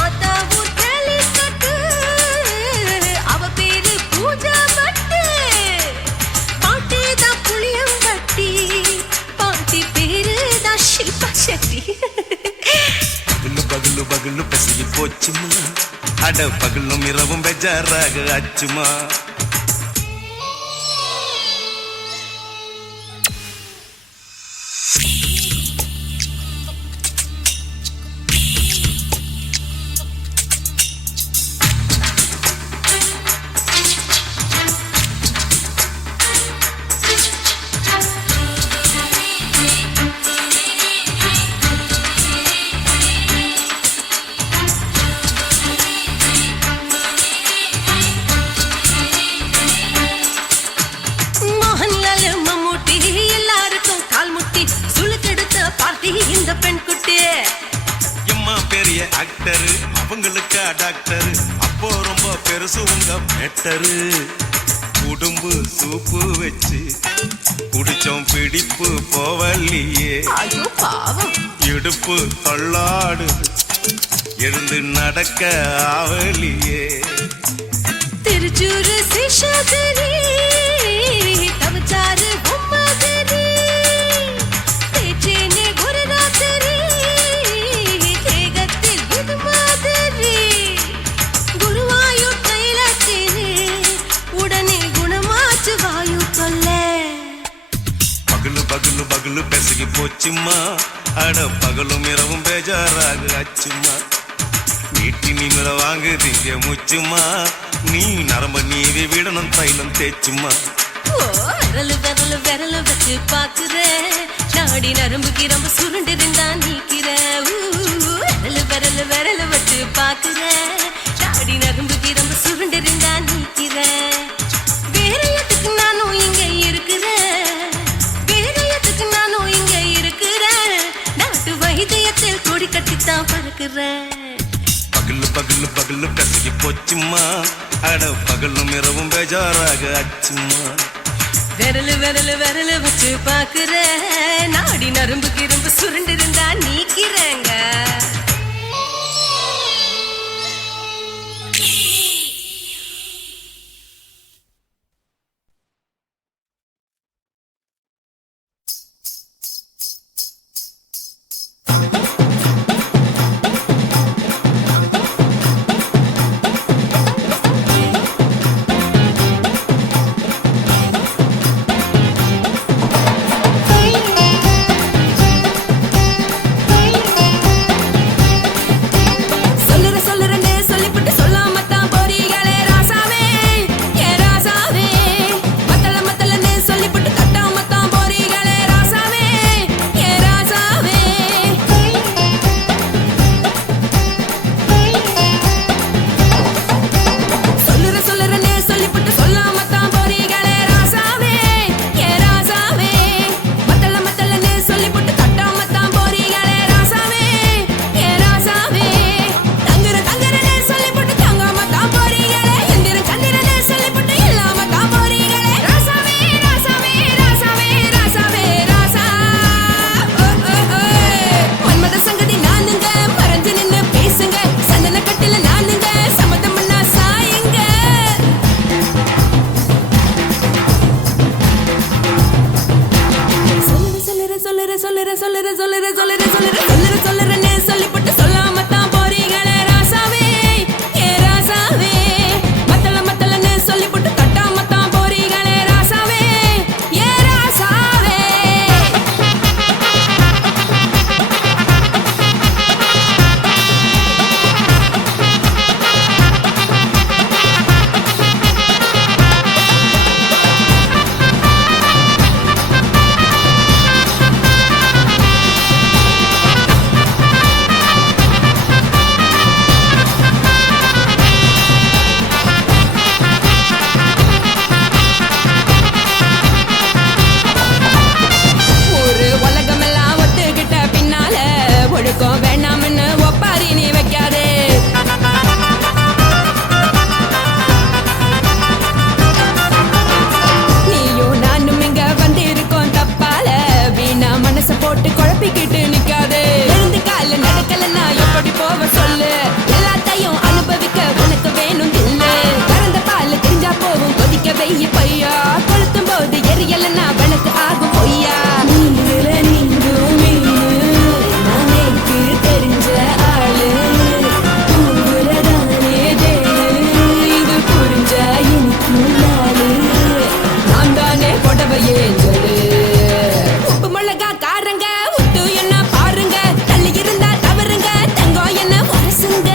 ஆத்தா ஊர் கேலிக்கட்டு அவ பேரு பூஜா பட்டு பாட்டி தான் புளியம்பட்டி பாட்டி பேரு தான் ஷில்பா செட்டி பகலு பகலு பகலு பசிய போச்சுமா அட பகலும் இரவும் பெஜாராக ஆச்சுமா இந்த பெண் குட்டி எம்மா பெரிய ஆக்டரு அவங்களுக்கா டாக்டரு அப்போ ரொம்ப பெருசு உங்க மேட்டரு உடும்பு சூப்பு வச்சு குடிச்சோம் பிடிப்பு போவல்லையே ஐயோ பாவம் இடுப்பு தள்ளாடு எழுந்து நடக்க ஆவலியே திருச்சூரு சிஷாதிரி தவச்சாரு பொம்மாதிரி தேச்சேனே குருநாதரி தேகத்தில் இது மாதிரி குருவாயூர் தைலத்தினே உடனே குணமாச்சு வாயு சொல்ல பகலு பகலு பகலு பெசகி போச்சுமா அட பகலும் இரவும் பேஜாராக ஆச்சுமா நீட்டி நீங்கள வாங்கு திங்க முச்சுமா நீ நரம்ப நீவி விடணும் தைலம் தேச்சுமா விரலு விரலு விரலு வச்சு பாக்குறேன் நாடி நரம்பு கிரம்பு சுருண்டு இருந்தா நீக்கிறேன் விரலு விரலு விரலு வச்சு பாக்குறேன் நாடி நரம்பு கிரம்பு சுருண்டு இருந்தா நீக்கிறேன் வேற எதுக்கு நானும் இங்க இருக்கிறேன் வேற எதுக்கு நானும் இங்க இருக்கிறேன் நாட்டு வைத்தியத்தில் கொடி கட்டித்தான் பறக்கிறேன் பகலு பகலு பகலு கசகி போச்சுமா அட பகலும் இரவும் பேஜாராக ஆச்சுமா விரலு விரலு விரலு வச்சு பாக்குறேன் நாடி நரம்பு கிரம்பு சுருண்டு இருந்தா நீக்கிறேங்க பழக்கம் வேணாம்னு ஒப்பாரி நீ வைக்காதே. நீயும் நானும் இங்க வந்திருக்கோம் தப்பால, வீணா மனச போட்டு குழப்பிக்கிட்டு நிக்காதே. எழுந்து கால நடக்கலன்னா எப்படி போவ சொல்லு, எல்லாத்தையும் அனுபவிக்க உனக்கு வேணும் தில்லு. கறந்த பால் தெரிஞ்சா போகும் கொதிக்க வெய்ய பையா, கொளுத்தும் போது எரியலன்னா விளக்கு ஆகும் பொய்யா. நீங்கள நீங்கும் மீனு, நான் எனக்கு தெரிஞ்ச ஆளு, உங்களதானே தேனு, இது புரிஞ்சா எனக்கும் நாளு. நான் தானே கொடவையே ஜடு, உப்பு மிளகா காரங்க உத்து என்ன பாருங்க, தள்ளி இருந்தா தவறுங்க தங்கம் என்ன வரசுங்க.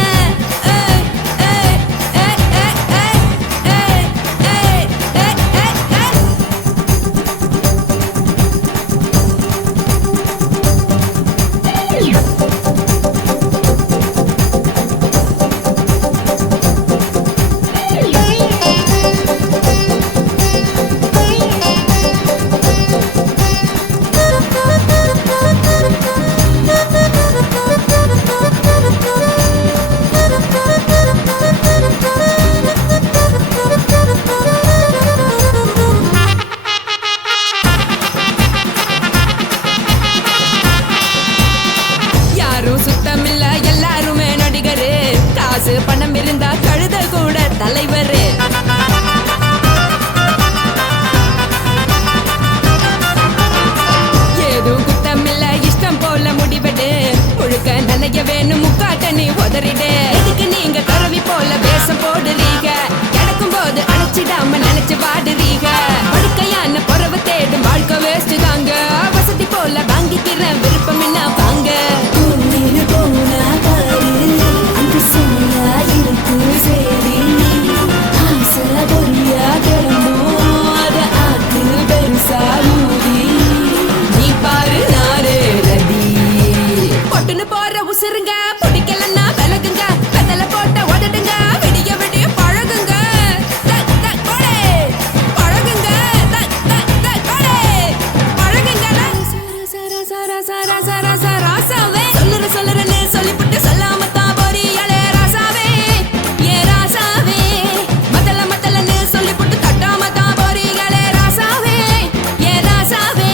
யாரும் சுத்தமில்ல எல்லாருமே நடிகரு, காசு பணம் இருந்தா கழுத கூட தலைவரு. ஏதும் குத்தமில்ல இஷ்டம் போல முடிவெடு, முழுக்க நனைய வேணும் முக்காட்ட நீ உதறிடு. எதுக்கு நீங்க கரவி போல வேஷம் போடுறீங்க, கிடக்கும் போது அணைச்சிடாம நினைச்சு வாடுறீங்க. படுக்கையான பொறவு தேடும் வாழ்க்கை வேஸ்ட் தாங்க, வசதி போல வாங்கிக்கிறேன் விருப்பம் என்ன வாங்க. போனா பாரு அந்த சின்ன இருக்கு சரி, ஆசை பொரியா கிளம்பும் அத ஆத்து பெருசா ஊதி. நீ பாரு நானே ரெடி, பொட்டுன்னு போற உசுருங்க பிடிக்கலன்னா விலகுங்க, கதல போட்ட உதடுங்க விடிய விடிய பழகுங்க. கொடை பழகுங்க, கொடை பழகுங்க. சர சர சர சர சர ராசாவே சொல்லுறன்னு சொல்லிப்புட்டு சொல்லாம தான் போறியாளே ராசாவே, ஏ ராசாவே. மத்தலன்னு சொல்லிப்புட்டு தட்டாம தான் போறியாளே ராசாவே, ஏ ராசாவே.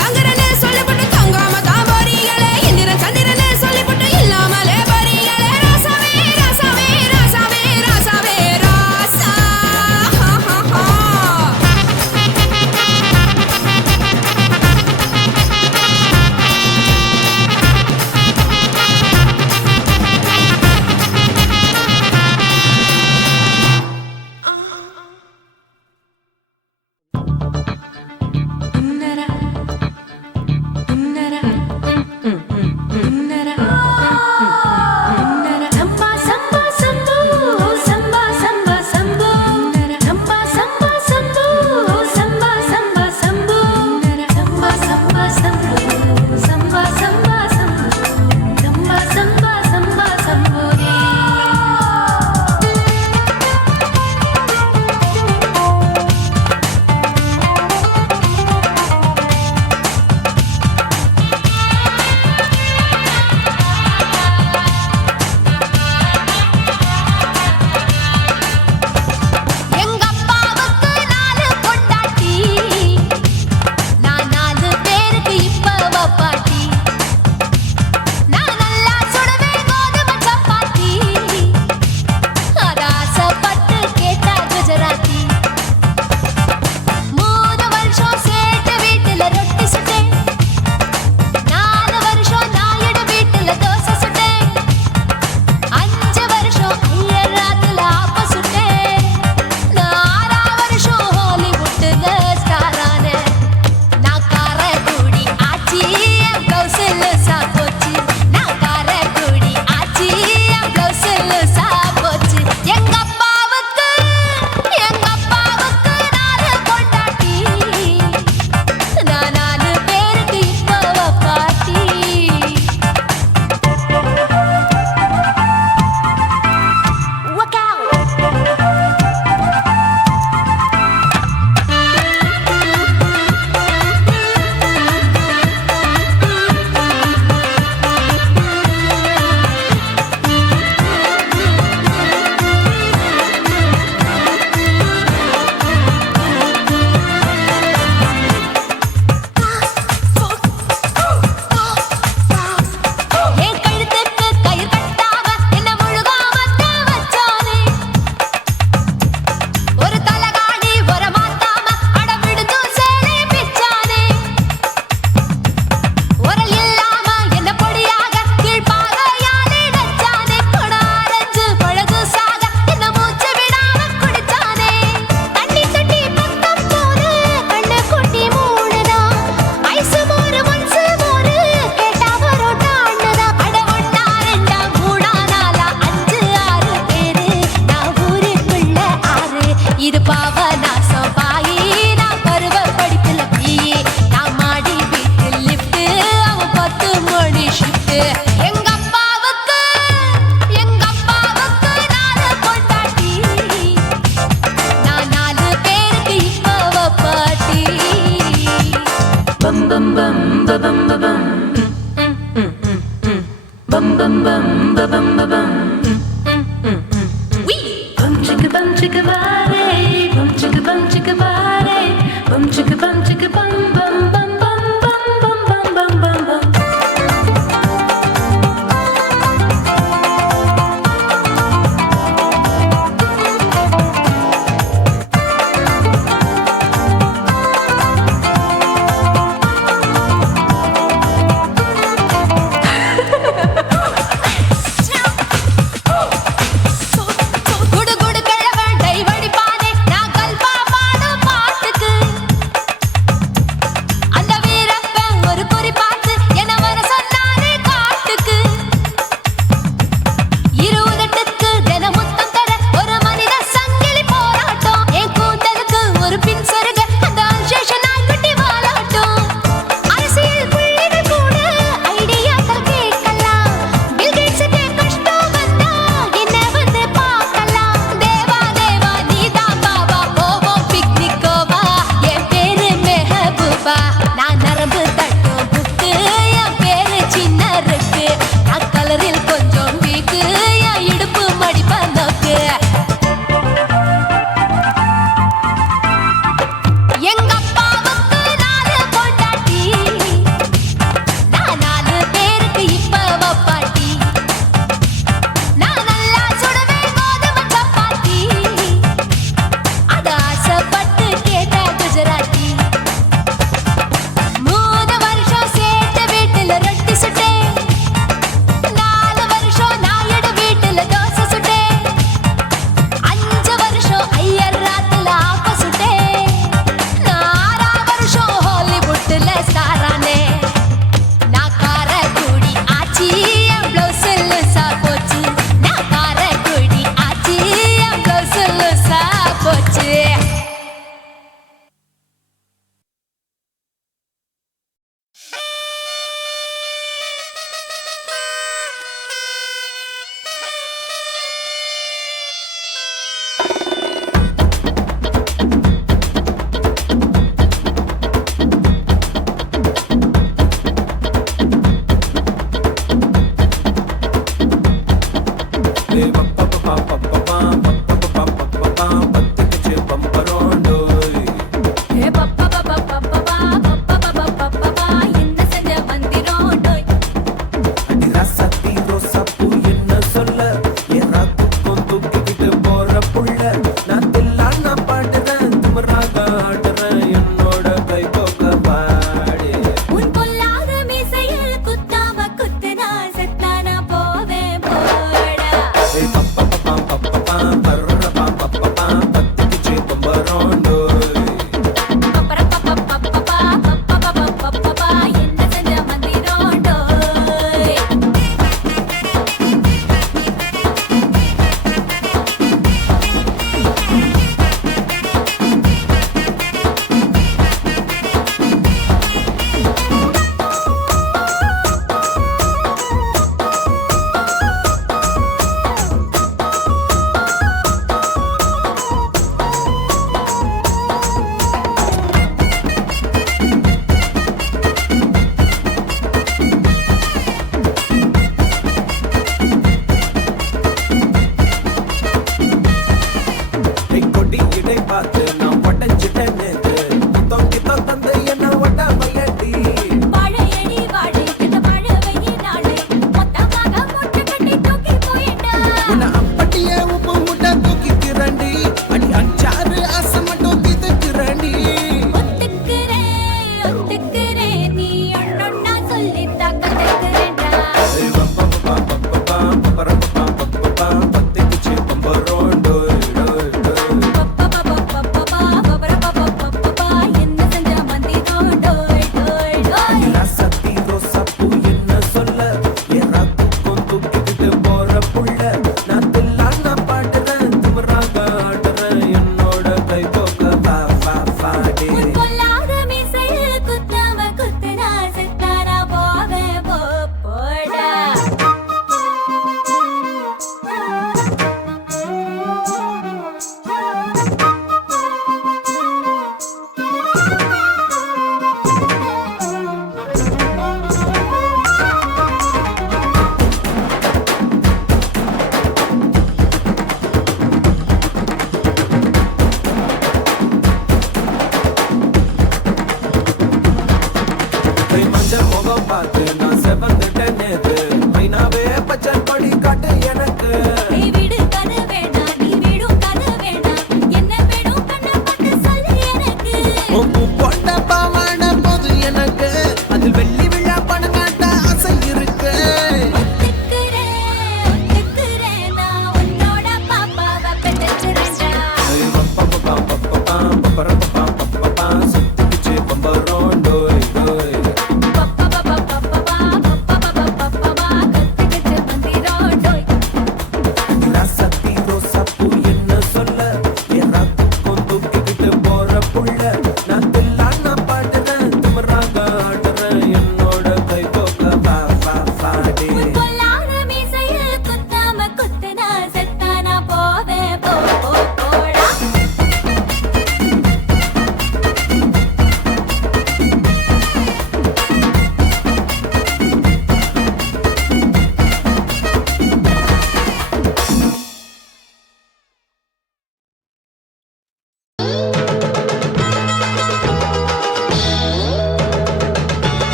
தங்குறன்னு சொல்லிப்புட்டு தங்காம தான் போறியாளே, இந்திரன் சந்திரன்னு சொல்லிப்புட்டு எங்க அப்பாவுக்கு நாலு பொண்டாட்டி, நான் 4 பேருக்கு இப்ப பாட்டி. பம் பம் பம் பம் பம் bum bum bum bum bum bum chicka bum chicka bare bum chicka bum chicka bare bum chicka bum chicka bum bum bum bum bum bum bum bum bum. குடு குடு கிழவன் டைவடி பானே நான் கல்பா பாடும் பாட்டுக்கு அந்த வீரப்பன் ஒரு குறி பார்த்து என்ன வர சொன்னானே காட்டுக்கு 20 தினமுத்தம் தர ஒரு மனித சங்கிலி போராட்டம் என் கூந்தலுக்கு ஒரு பின் சருக அந்த அன்சேஷன் நாய்க்குட்டி வாலாட்டம் அரசியல் புள்ளிகள் கூட ஐடியாக்கள் கேட்கலாம் பில் கேட்ஸுக்கு கஷ்டம் வந்தா என்ன வந்து பார்க்கலாம் தேவா தேவா நீதான் பாபா போவோம் பிக்னிக் கோவா என் பேரு மெஹபூபா நான் நரம்பு தட்டும் புக்கு என் பேரு சின்ன இருக்கு நான் கலரில் கொஞ்சம் வீக்கு என் இடுப்பு மடிப்ப நோக்கு எங்க அப்பாவுக்கு 4 பொண்டாட்டி, நான் 4 பேருக்கு இப்ப பாட்டி. நான் நல்லா சுடுவேன் கோதுமை சப்பாத்தி, அது ஆசைப்பட்டு கேட்டா குஜராத்தி. 3 வருஷம் சேர்த்து வீட்டுல ரொட்டி சுட்டேன், 4 வருஷம் நாயுடு வீட்டுல தோசை சுட்டேன், 5 வருஷம் ஐயர் ராத்துல ஆப்ப சுட்டேன், 4 வருஷம் ஹாலிவுட்ல ஸ்டாரானே. நான் காரக்குடி ஆச்சி என் ப்ளவுஸ் லூசா போச்சு, நான் காரக்குடி ஆச்சி என் ப்ளவுஸ் லூசா போச்சு. என்ன செஞ்ச மந்திரம் டோய் உன் பொல்லாத மீசையில் குத்தாம குத்துனா செத்தானா போவேன் போடா. மைனாவே பச்சை கொடி காட்டு எனக்கு நீ விடு கதை வேண்டாம் நீ விடும் கதை வேண்டாம் என்ன வேணும் கண்ணை பார்த்து சொல்லு எனக்கு உப்பு போட்ட பாவாடை போது எனக்கு அதில் வெள்ளி விழா பணம் காட்ட ஆசை இருக்கு ஒத்துக்கிறேன் நான் உன்னோட பாப்பாவை பெற்றுறேன்டா சுத்திச்சு பம்பரோம் டோய் டோய் சத்தி ரோசாப்பூ என்ன சொல்ல என் ராத்துக்கும் தூக்கிக்கிட்டு போற புள்ள நான் தில்லான பாடுறேன் திமராக ஆடுறேன் என்னோட கை கோக்க பாடி பொல்லாத மீசையில் குத்தாம குத்துனா செத்தானா போவேன் போடா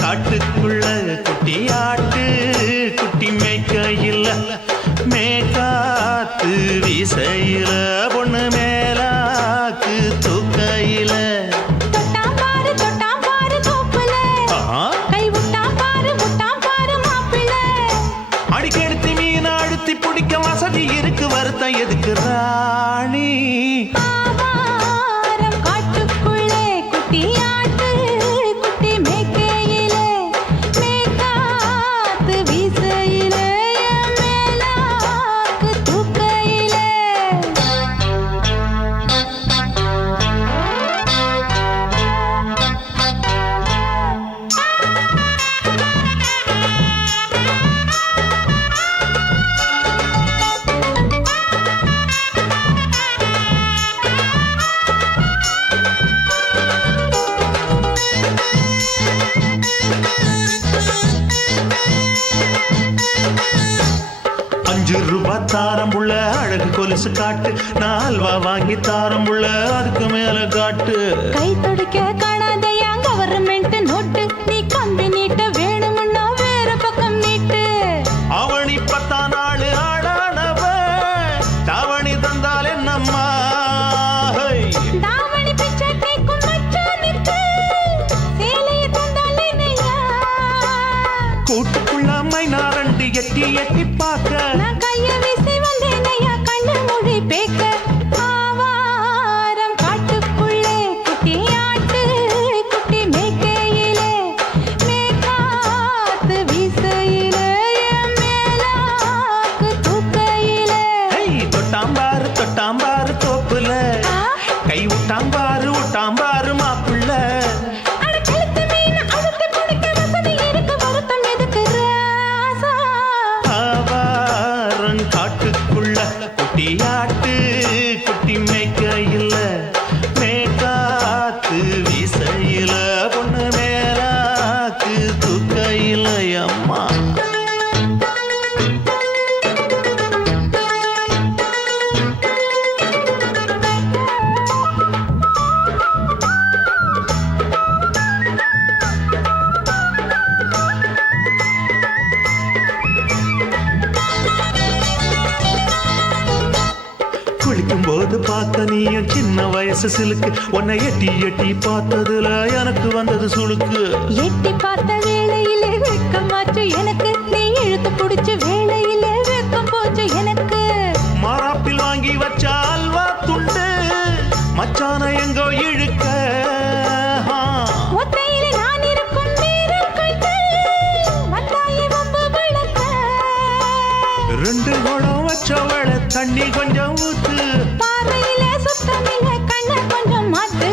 காட்டுக்குள்ள குட்டி ஆட்டு குட்டி மேய்க்கையில் மேக்காத்து வீசையில பொண்ணு மேலாக்கு தூக்கையில தொட்டாம் பாரு தோப்புல கை விட்டாம் பாரு மாப்பிள்ளை அடிக்கெடுத்து மீன் அழுத்தி பிடிக்க வசதி இருக்கு வருத்தம் எதுக்கு ராணி பாவாரம் காட்டுக்குள்ளே குட்டியாட்டு குட்டி மேய்க்கையிலே மேய்க்காத்து வீசையிலே என் மேலாக்கு தூக்கையிலே ₹5 தாரம் புள்ள அழகு கொலுசு காட்டு நான் அல்வா வாங்கி தாரம் புள்ள அதுக்கு மேல காட்டு கை துடிக்க காணாதையா கவர்மெண்ட் நோட்டு நீ கம்பி நீட்ட வேணும்னா வேற பக்கம் நீட்டு அவனி 10 நாள் ஆடானவ தாவணி தந்தால் என்னம்மா தாவணி பிச்சை கேக்கும் மச்சானுக்கு சேலைய தந்தாலே நையா கூட்டுக்குள்ள மைனா ரெண்டு எட்டி எட்டி பார்க்க நான் கைய வீசி வந்தேன் ஐயா கண்ணு மொழி பேக்க ஆவாரம் காட்டுக்குள்ளே குட்டியாட்டு குட்டி மேய்க்கையிலே மேய்க்காத்து வீசையிலே என் மேலாக்கு தூக்கையிலே தொட்டாம்பாரு தோப்புல கை விட்டாம்பாரு மாப்புள்ள அட கழுத்து மீன் அழுத்து குடிக்க வசதி இருக்கு வருத்தம் எதுக்கு ராசா ஆவாரம் காட்டுக்குள்ள குட்டியாட்டு குட்டி மேய்க்கையில் மேக்காத்து வீசையில பொண்ணு மேலாக்கு தூக்கையில் அம்மா குளிக்கும் போது பார்த்த நீயும் சின்ன வயசு சிலுக்கு உன்னை எட்டி எட்டி பார்த்ததுல எனக்கு வந்தது சுளுக்கு எட்டி பார்த்த வேளையிலே வெக்கமாச்சு எனக்கு நீ இழுத்து புடிச்ச வேளையிலே வெக்கம் போச்சு எனக்கு மாறாப்பில் வாங்கி வச்ச அல்வா துண்டு மச்சான எங்கோ இழுக்க ஒத்தையிலே நான் இருக்கும் நேரம் கண்டு வந்தாயே வம்பு விளக்க 2 குடம் வச்சவள தண்ணி கொஞ்சம் ஊத்து பார்வையிலே சுத்தமில்லை கண்ண கொஞ்சம் மாத்து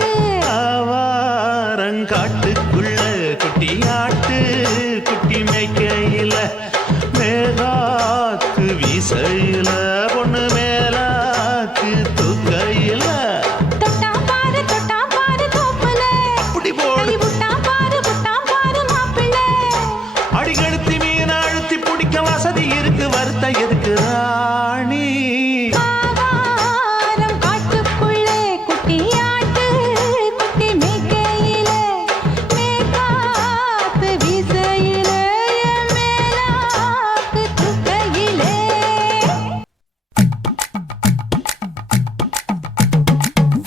ஆவாரங்காட்டுக்குள்ள குட்டியாட்டு குட்டி மேய்க்கையில மேலாக்கு வீசையில பொண்ணு மேலாக்கு தூக்கையில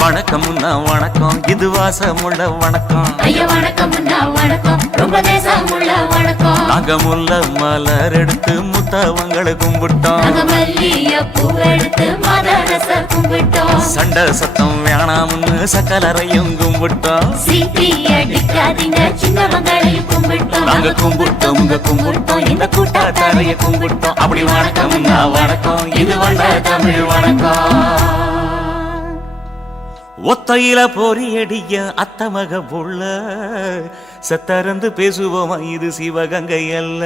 வணக்கம்னா வணக்கம் இது வாசமுள்ள வணக்கம் ஐயா வணக்கம் வணக்கம் ரொம்ப தேசமுள்ள வணக்கம் நாங்க முல்ல மலர் எடுத்து முத்தவங்களை கும்பிட்டோம் நாங்க மல்லிய பூ எடுத்து மதரச கும்பிட்டோம் சண்டை சத்தம் வேணாம்னு சக்கலரையும் கும்பிட்டோம் சீட்டி அடிக்காதீங்க சின்னவங்களையும் கும்பிட்டோம் நாங்க கும்பிட்டோம் கும்பிட்டோம் இந்த கூட்டாத்தாரைய கும்பிட்டோம் அப்படி வணக்கம்னா வணக்கம் இது வந்த தமிழ் வணக்கம் ஒத்தையில பொறியடிய அத்தமக புள்ள சத்தரந்து பேசுவோமா இது சிவகங்கை அல்ல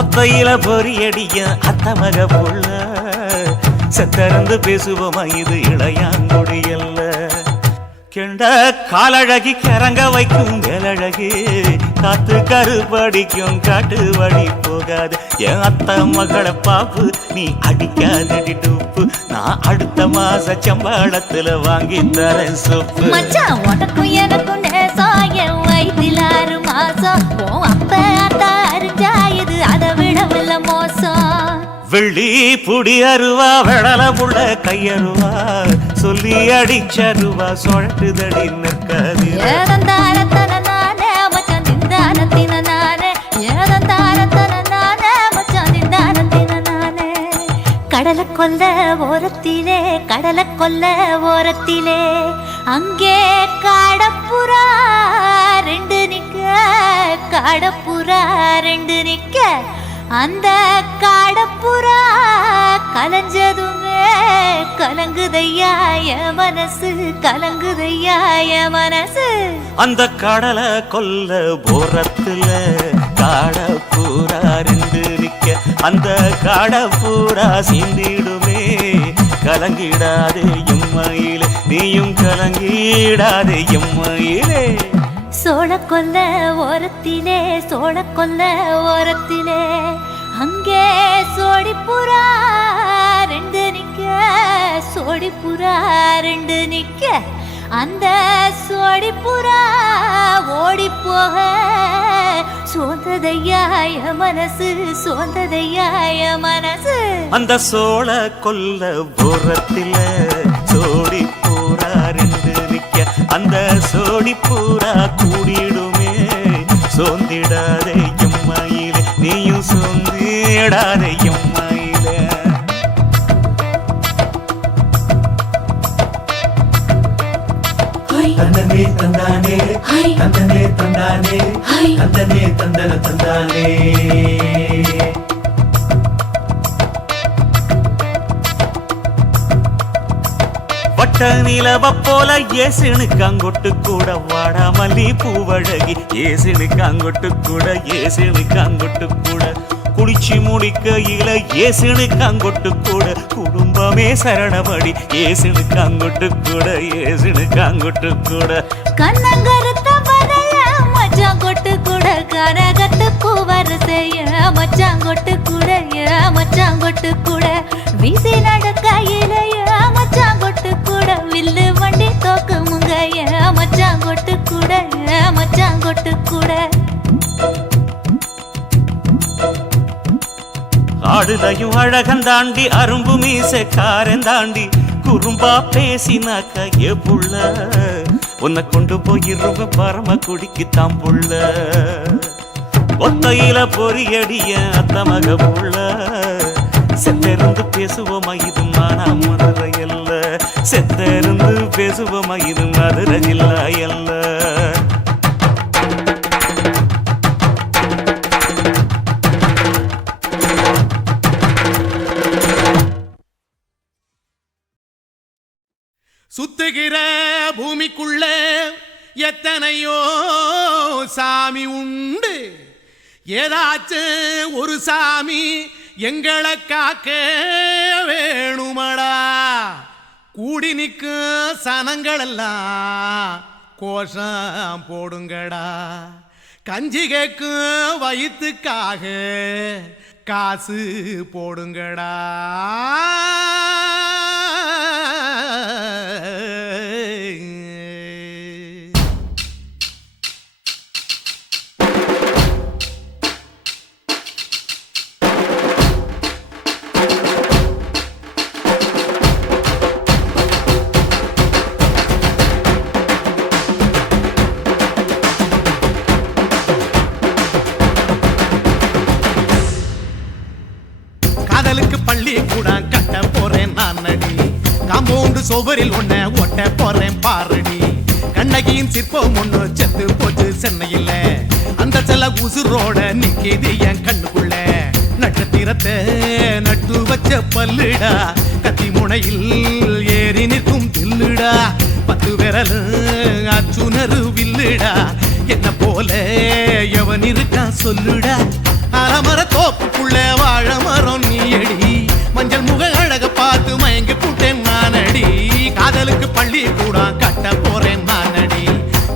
ஒத்தையில பொறியடிய அத்தமக புள்ள சத்தரந்து பேசுவோமா இது இளையாங்குடி அல்ல கெண்ட காலழகி கிறங்க வைக்கும் வேலழகி காத்து கருப்படிக்கும் காட்டு வழி போகாது என் அத்த மகளை பாப்பு நீ அடிக்காதடி டூப்பு நான் அடுத்த மாச சம்பளத்துல வாங்கி தரேன் சொப்பு மச்சான் உனக்கும் எனக்கும் நேசம் என் வயிற்றில் 6 மாசம் உன் அப்ப அத்தா அறிஞ்சா இது அதை விடவில்ல மோசம் வெள்ளி புடி அருவா வெடல புள்ள கையருவா சொல்லி அடிச்சருவா சொழட்டுதடி நிற்காது ஏதந்தாரத்தன நானே மச்சான் திந்தானத்தின நானே ஏதந்தாரத்தன நானே மச்சான் திந்தானத்தின நானே கடலை கொல்ல ஓரத்திலே அங்கே காடப்புறா ரெண்டு நிக்க அந்த காடப்புறா கலஞ்சதுமே கலங்குதையா என் மனசு அந்த கடலை கொல்ல போரத்துல காடப்பூரா ரெண்டு நிக்க அந்த காடப்பூரா சிந்திடுமே கலங்கிடாதே எம்மையிலே நீயும் கலங்கிடாதே எம்மையிலே சோழக்கொல்ல ஓரத்திலே அங்கே சோடிப்புறா ரெண்டு நிக்க அந்த சோடிப்புறா ஓடி போக சோந்ததையாய மனசு அந்த சோழ கொல்ல புறத்தில சோடி பூரா ரெண்டு நிக்க அந்த சோடி பூரா கூடிடுமே சோந்திடாதே எம்மையிலே நீயும் சோந்திடாதே எம்மையிலே தந்தனே தந்தானே தந்தனே தந்தானே தந்தனே தந்தன தந்தானே வட்ட நிலவ போல ஏசுனுக்காங்கொட்டு கூட வாடா மல்லி பூவழகி ஏசுனுக்காங்கொட்டு கூட குளிச்சு முடிக்கையில ஏசுனுக்காங்கொட்டு கூட குடும்பமே சரணபடி ஏசுனுக்காங்கொட்டு கூட கண்ணங்கருத்த பதைய மச்சாங்கொட்டு கூட கனகத்துக்கு வரிசைய மச்சாங்கொட்டு கூட வீசி நடக்கையிலைய மச்சாங்கொட்டு கூட வில்லு வண்டி தோக்குமுங்கைய மச்சாங்கொட்டு கூட ஆடுலையும் அழகந்தாண்டி அரும்பு மீசக்காரன் தாண்டி குறும்பா பேசினாக்க ஏ புள்ள உன்னை கொண்டு போயிருவ பரம குடிக்கு தாம்புள்ள ஒத்தையில பொறியடிய அத்தமக புள்ள செத்திருந்து பேசுவோமா இது மானா மதுரை அல்ல செத்திருந்து பேசுவோமா இது மதுரை ஜில்லா அல்ல சுத்துகிற பூமிக்குள்ள எத்தனையோ சாமி உண்டு ஏதாச்சும் ஒரு சாமி எங்களை காக்க வேணுமடா கூடி நிற்கும் சனங்களெல்லாம் கோஷம் போடுங்கடா கஞ்சி கேக்கும் வயிற்றுக்காக காசு போடுங்கடா சோவரில் ஒன்ன ஒட்ட போறேன் பாரடி கண்ணகியின் சிற்பம் ஒண்ணு செத்து போச்சு சென்னையில அந்த செல்ல உசுரோட நிக்கிது என் கண்ணுக்குள்ள நட்சத்திரத்தை நட்டு வச்ச பல்லுடா கத்தி முனையில் ஏறி நிற்கும் தில்லுடா 10 விரல் அச்சுணரு வில்லுடா என்ன போல எவன் இருக்கா சொல்லுடா அலமர தோப்புக்குள்ள வாழ மரம் நீயடி மஞ்சள் முக அழக பார்த்து மயங்கி கூட்டேன் நானடி காதலுக்கு பள்ளி கூட கட்ட போறேன் நானடி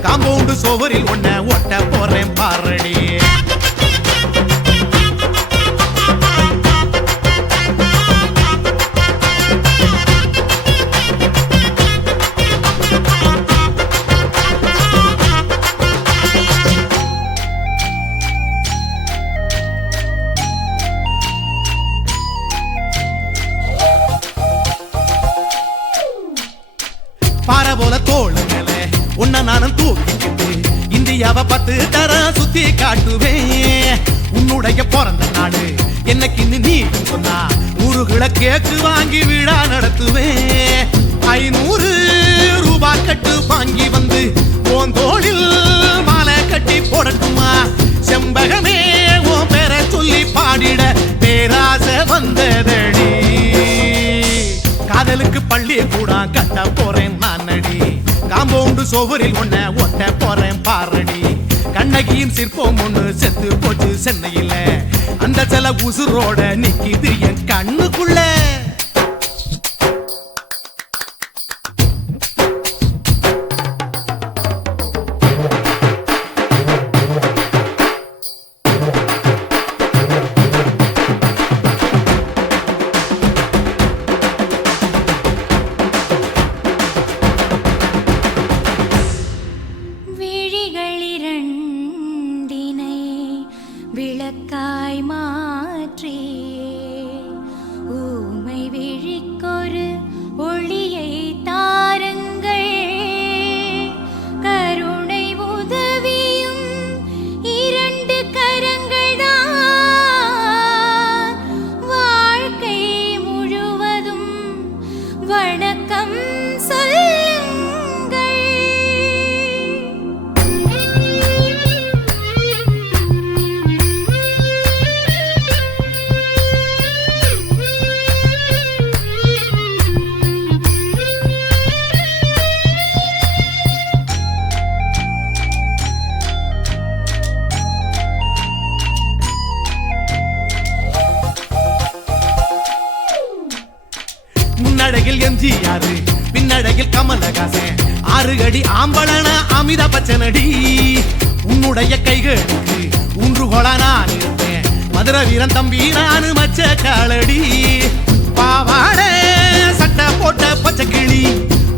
காம்பவுண்டு சோவரில் ஒன்ன ஒட்ட போறேன் பாரடி பாறை போல தோளு மேல உன்ன நானும் தூக்கிக்கிட்டு இந்தியாவை 10 தரம் சுத்தி காட்டுவேன் உன்னுடைய பிறந்த நாடு என்னைக்கு நீ சொன்னா 100 கிலோ கேக்கு வாங்கி விழா நடத்துவேன் 500 ரூபாய் கட்டு வாங்கி வந்து உன் தோளில் மாலை கட்டி போடட்டுமா செம்பகமே உன் பேரை சொல்லி பாடிட பேராசை வந்ததடி காதலுக்கு பள்ளி கூட கட்ட போறேன் நானடி காம்பவுண்டு சோவரில் ஒன்ன ஒட்ட போறேன் பாரடி கண்ணகியின் சிற்பம் ஒண்ணு செத்து போச்சு சென்னையில அந்த சில உசுரோட நிக்கிது என் கண்ணுக்குள்ள விளக்காய் மாற்றி ஊமை விழிக்கொரு ஒளியை தாருங்கள் கருணை உதவியும் 2 கரங்கள் தான் வாழ்க்கை முழுவதும் வணக்கம் முன்னழகில் எம்ஜிஆர் பின்னழகில் கமலஹாசன் 6 அடி ஆம்பளன அமிதாப் பச்சனடி உன்னுடைய கைகளுக்கு ஊன்றுகோலா நான் இருப்பேன் மதுரை வீரன் தம்பி நானு மச்ச காலடி பாவாட சட்டை போட்ட பச்சை கிளி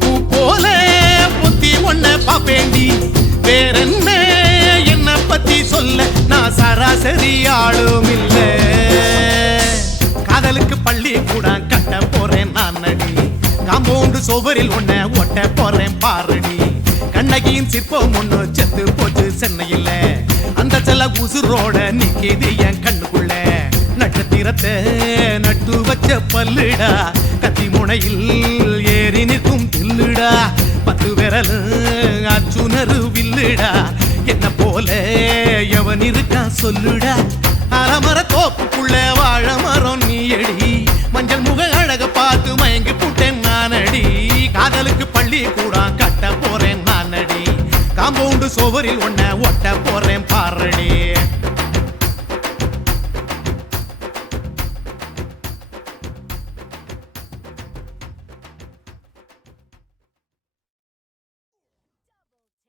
பூ போல புத்தி ஒன்ன பாப்பேண்டி வேறென்ன என்ன பத்தி சொல்ல நான் சராசரி ஆளும் இல்ல காதலுக்கு பள்ளி கூட கட்ட போறேன் நானடி காம்பவுண்டு சோவரில் ஒன்ன ஒட்ட போறேன் பாரடி கண்ணகியின் சிற்பம் ஒண்ணு செத்து போச்சு சென்னையில அந்த செல்ல உசுரோட நிக்கிது என் கண்ணுக்குள்ள நட்சத்திரத்தை நட்டு வச்ச பல்லுடா கத்தி முனையில் ஏறி நிற்கும் தில்லுடா 10 விரல் அச்சுணரு வில்லுடா என்ன போல எவன் இருக்கா சொல்லுடா அலமர தோப்புக்குள்ள வாழ மரம் நீயடி மஞ்சள் முக அழக பார்த்து மயங்கி கூட்டேன் நானடி காதலுக்கு பள்ளி கூட கட்ட போறேன் நானடி காம்பவுண்டு சோவரில் ஒன்ன ஒட்ட போறேன் பாரடி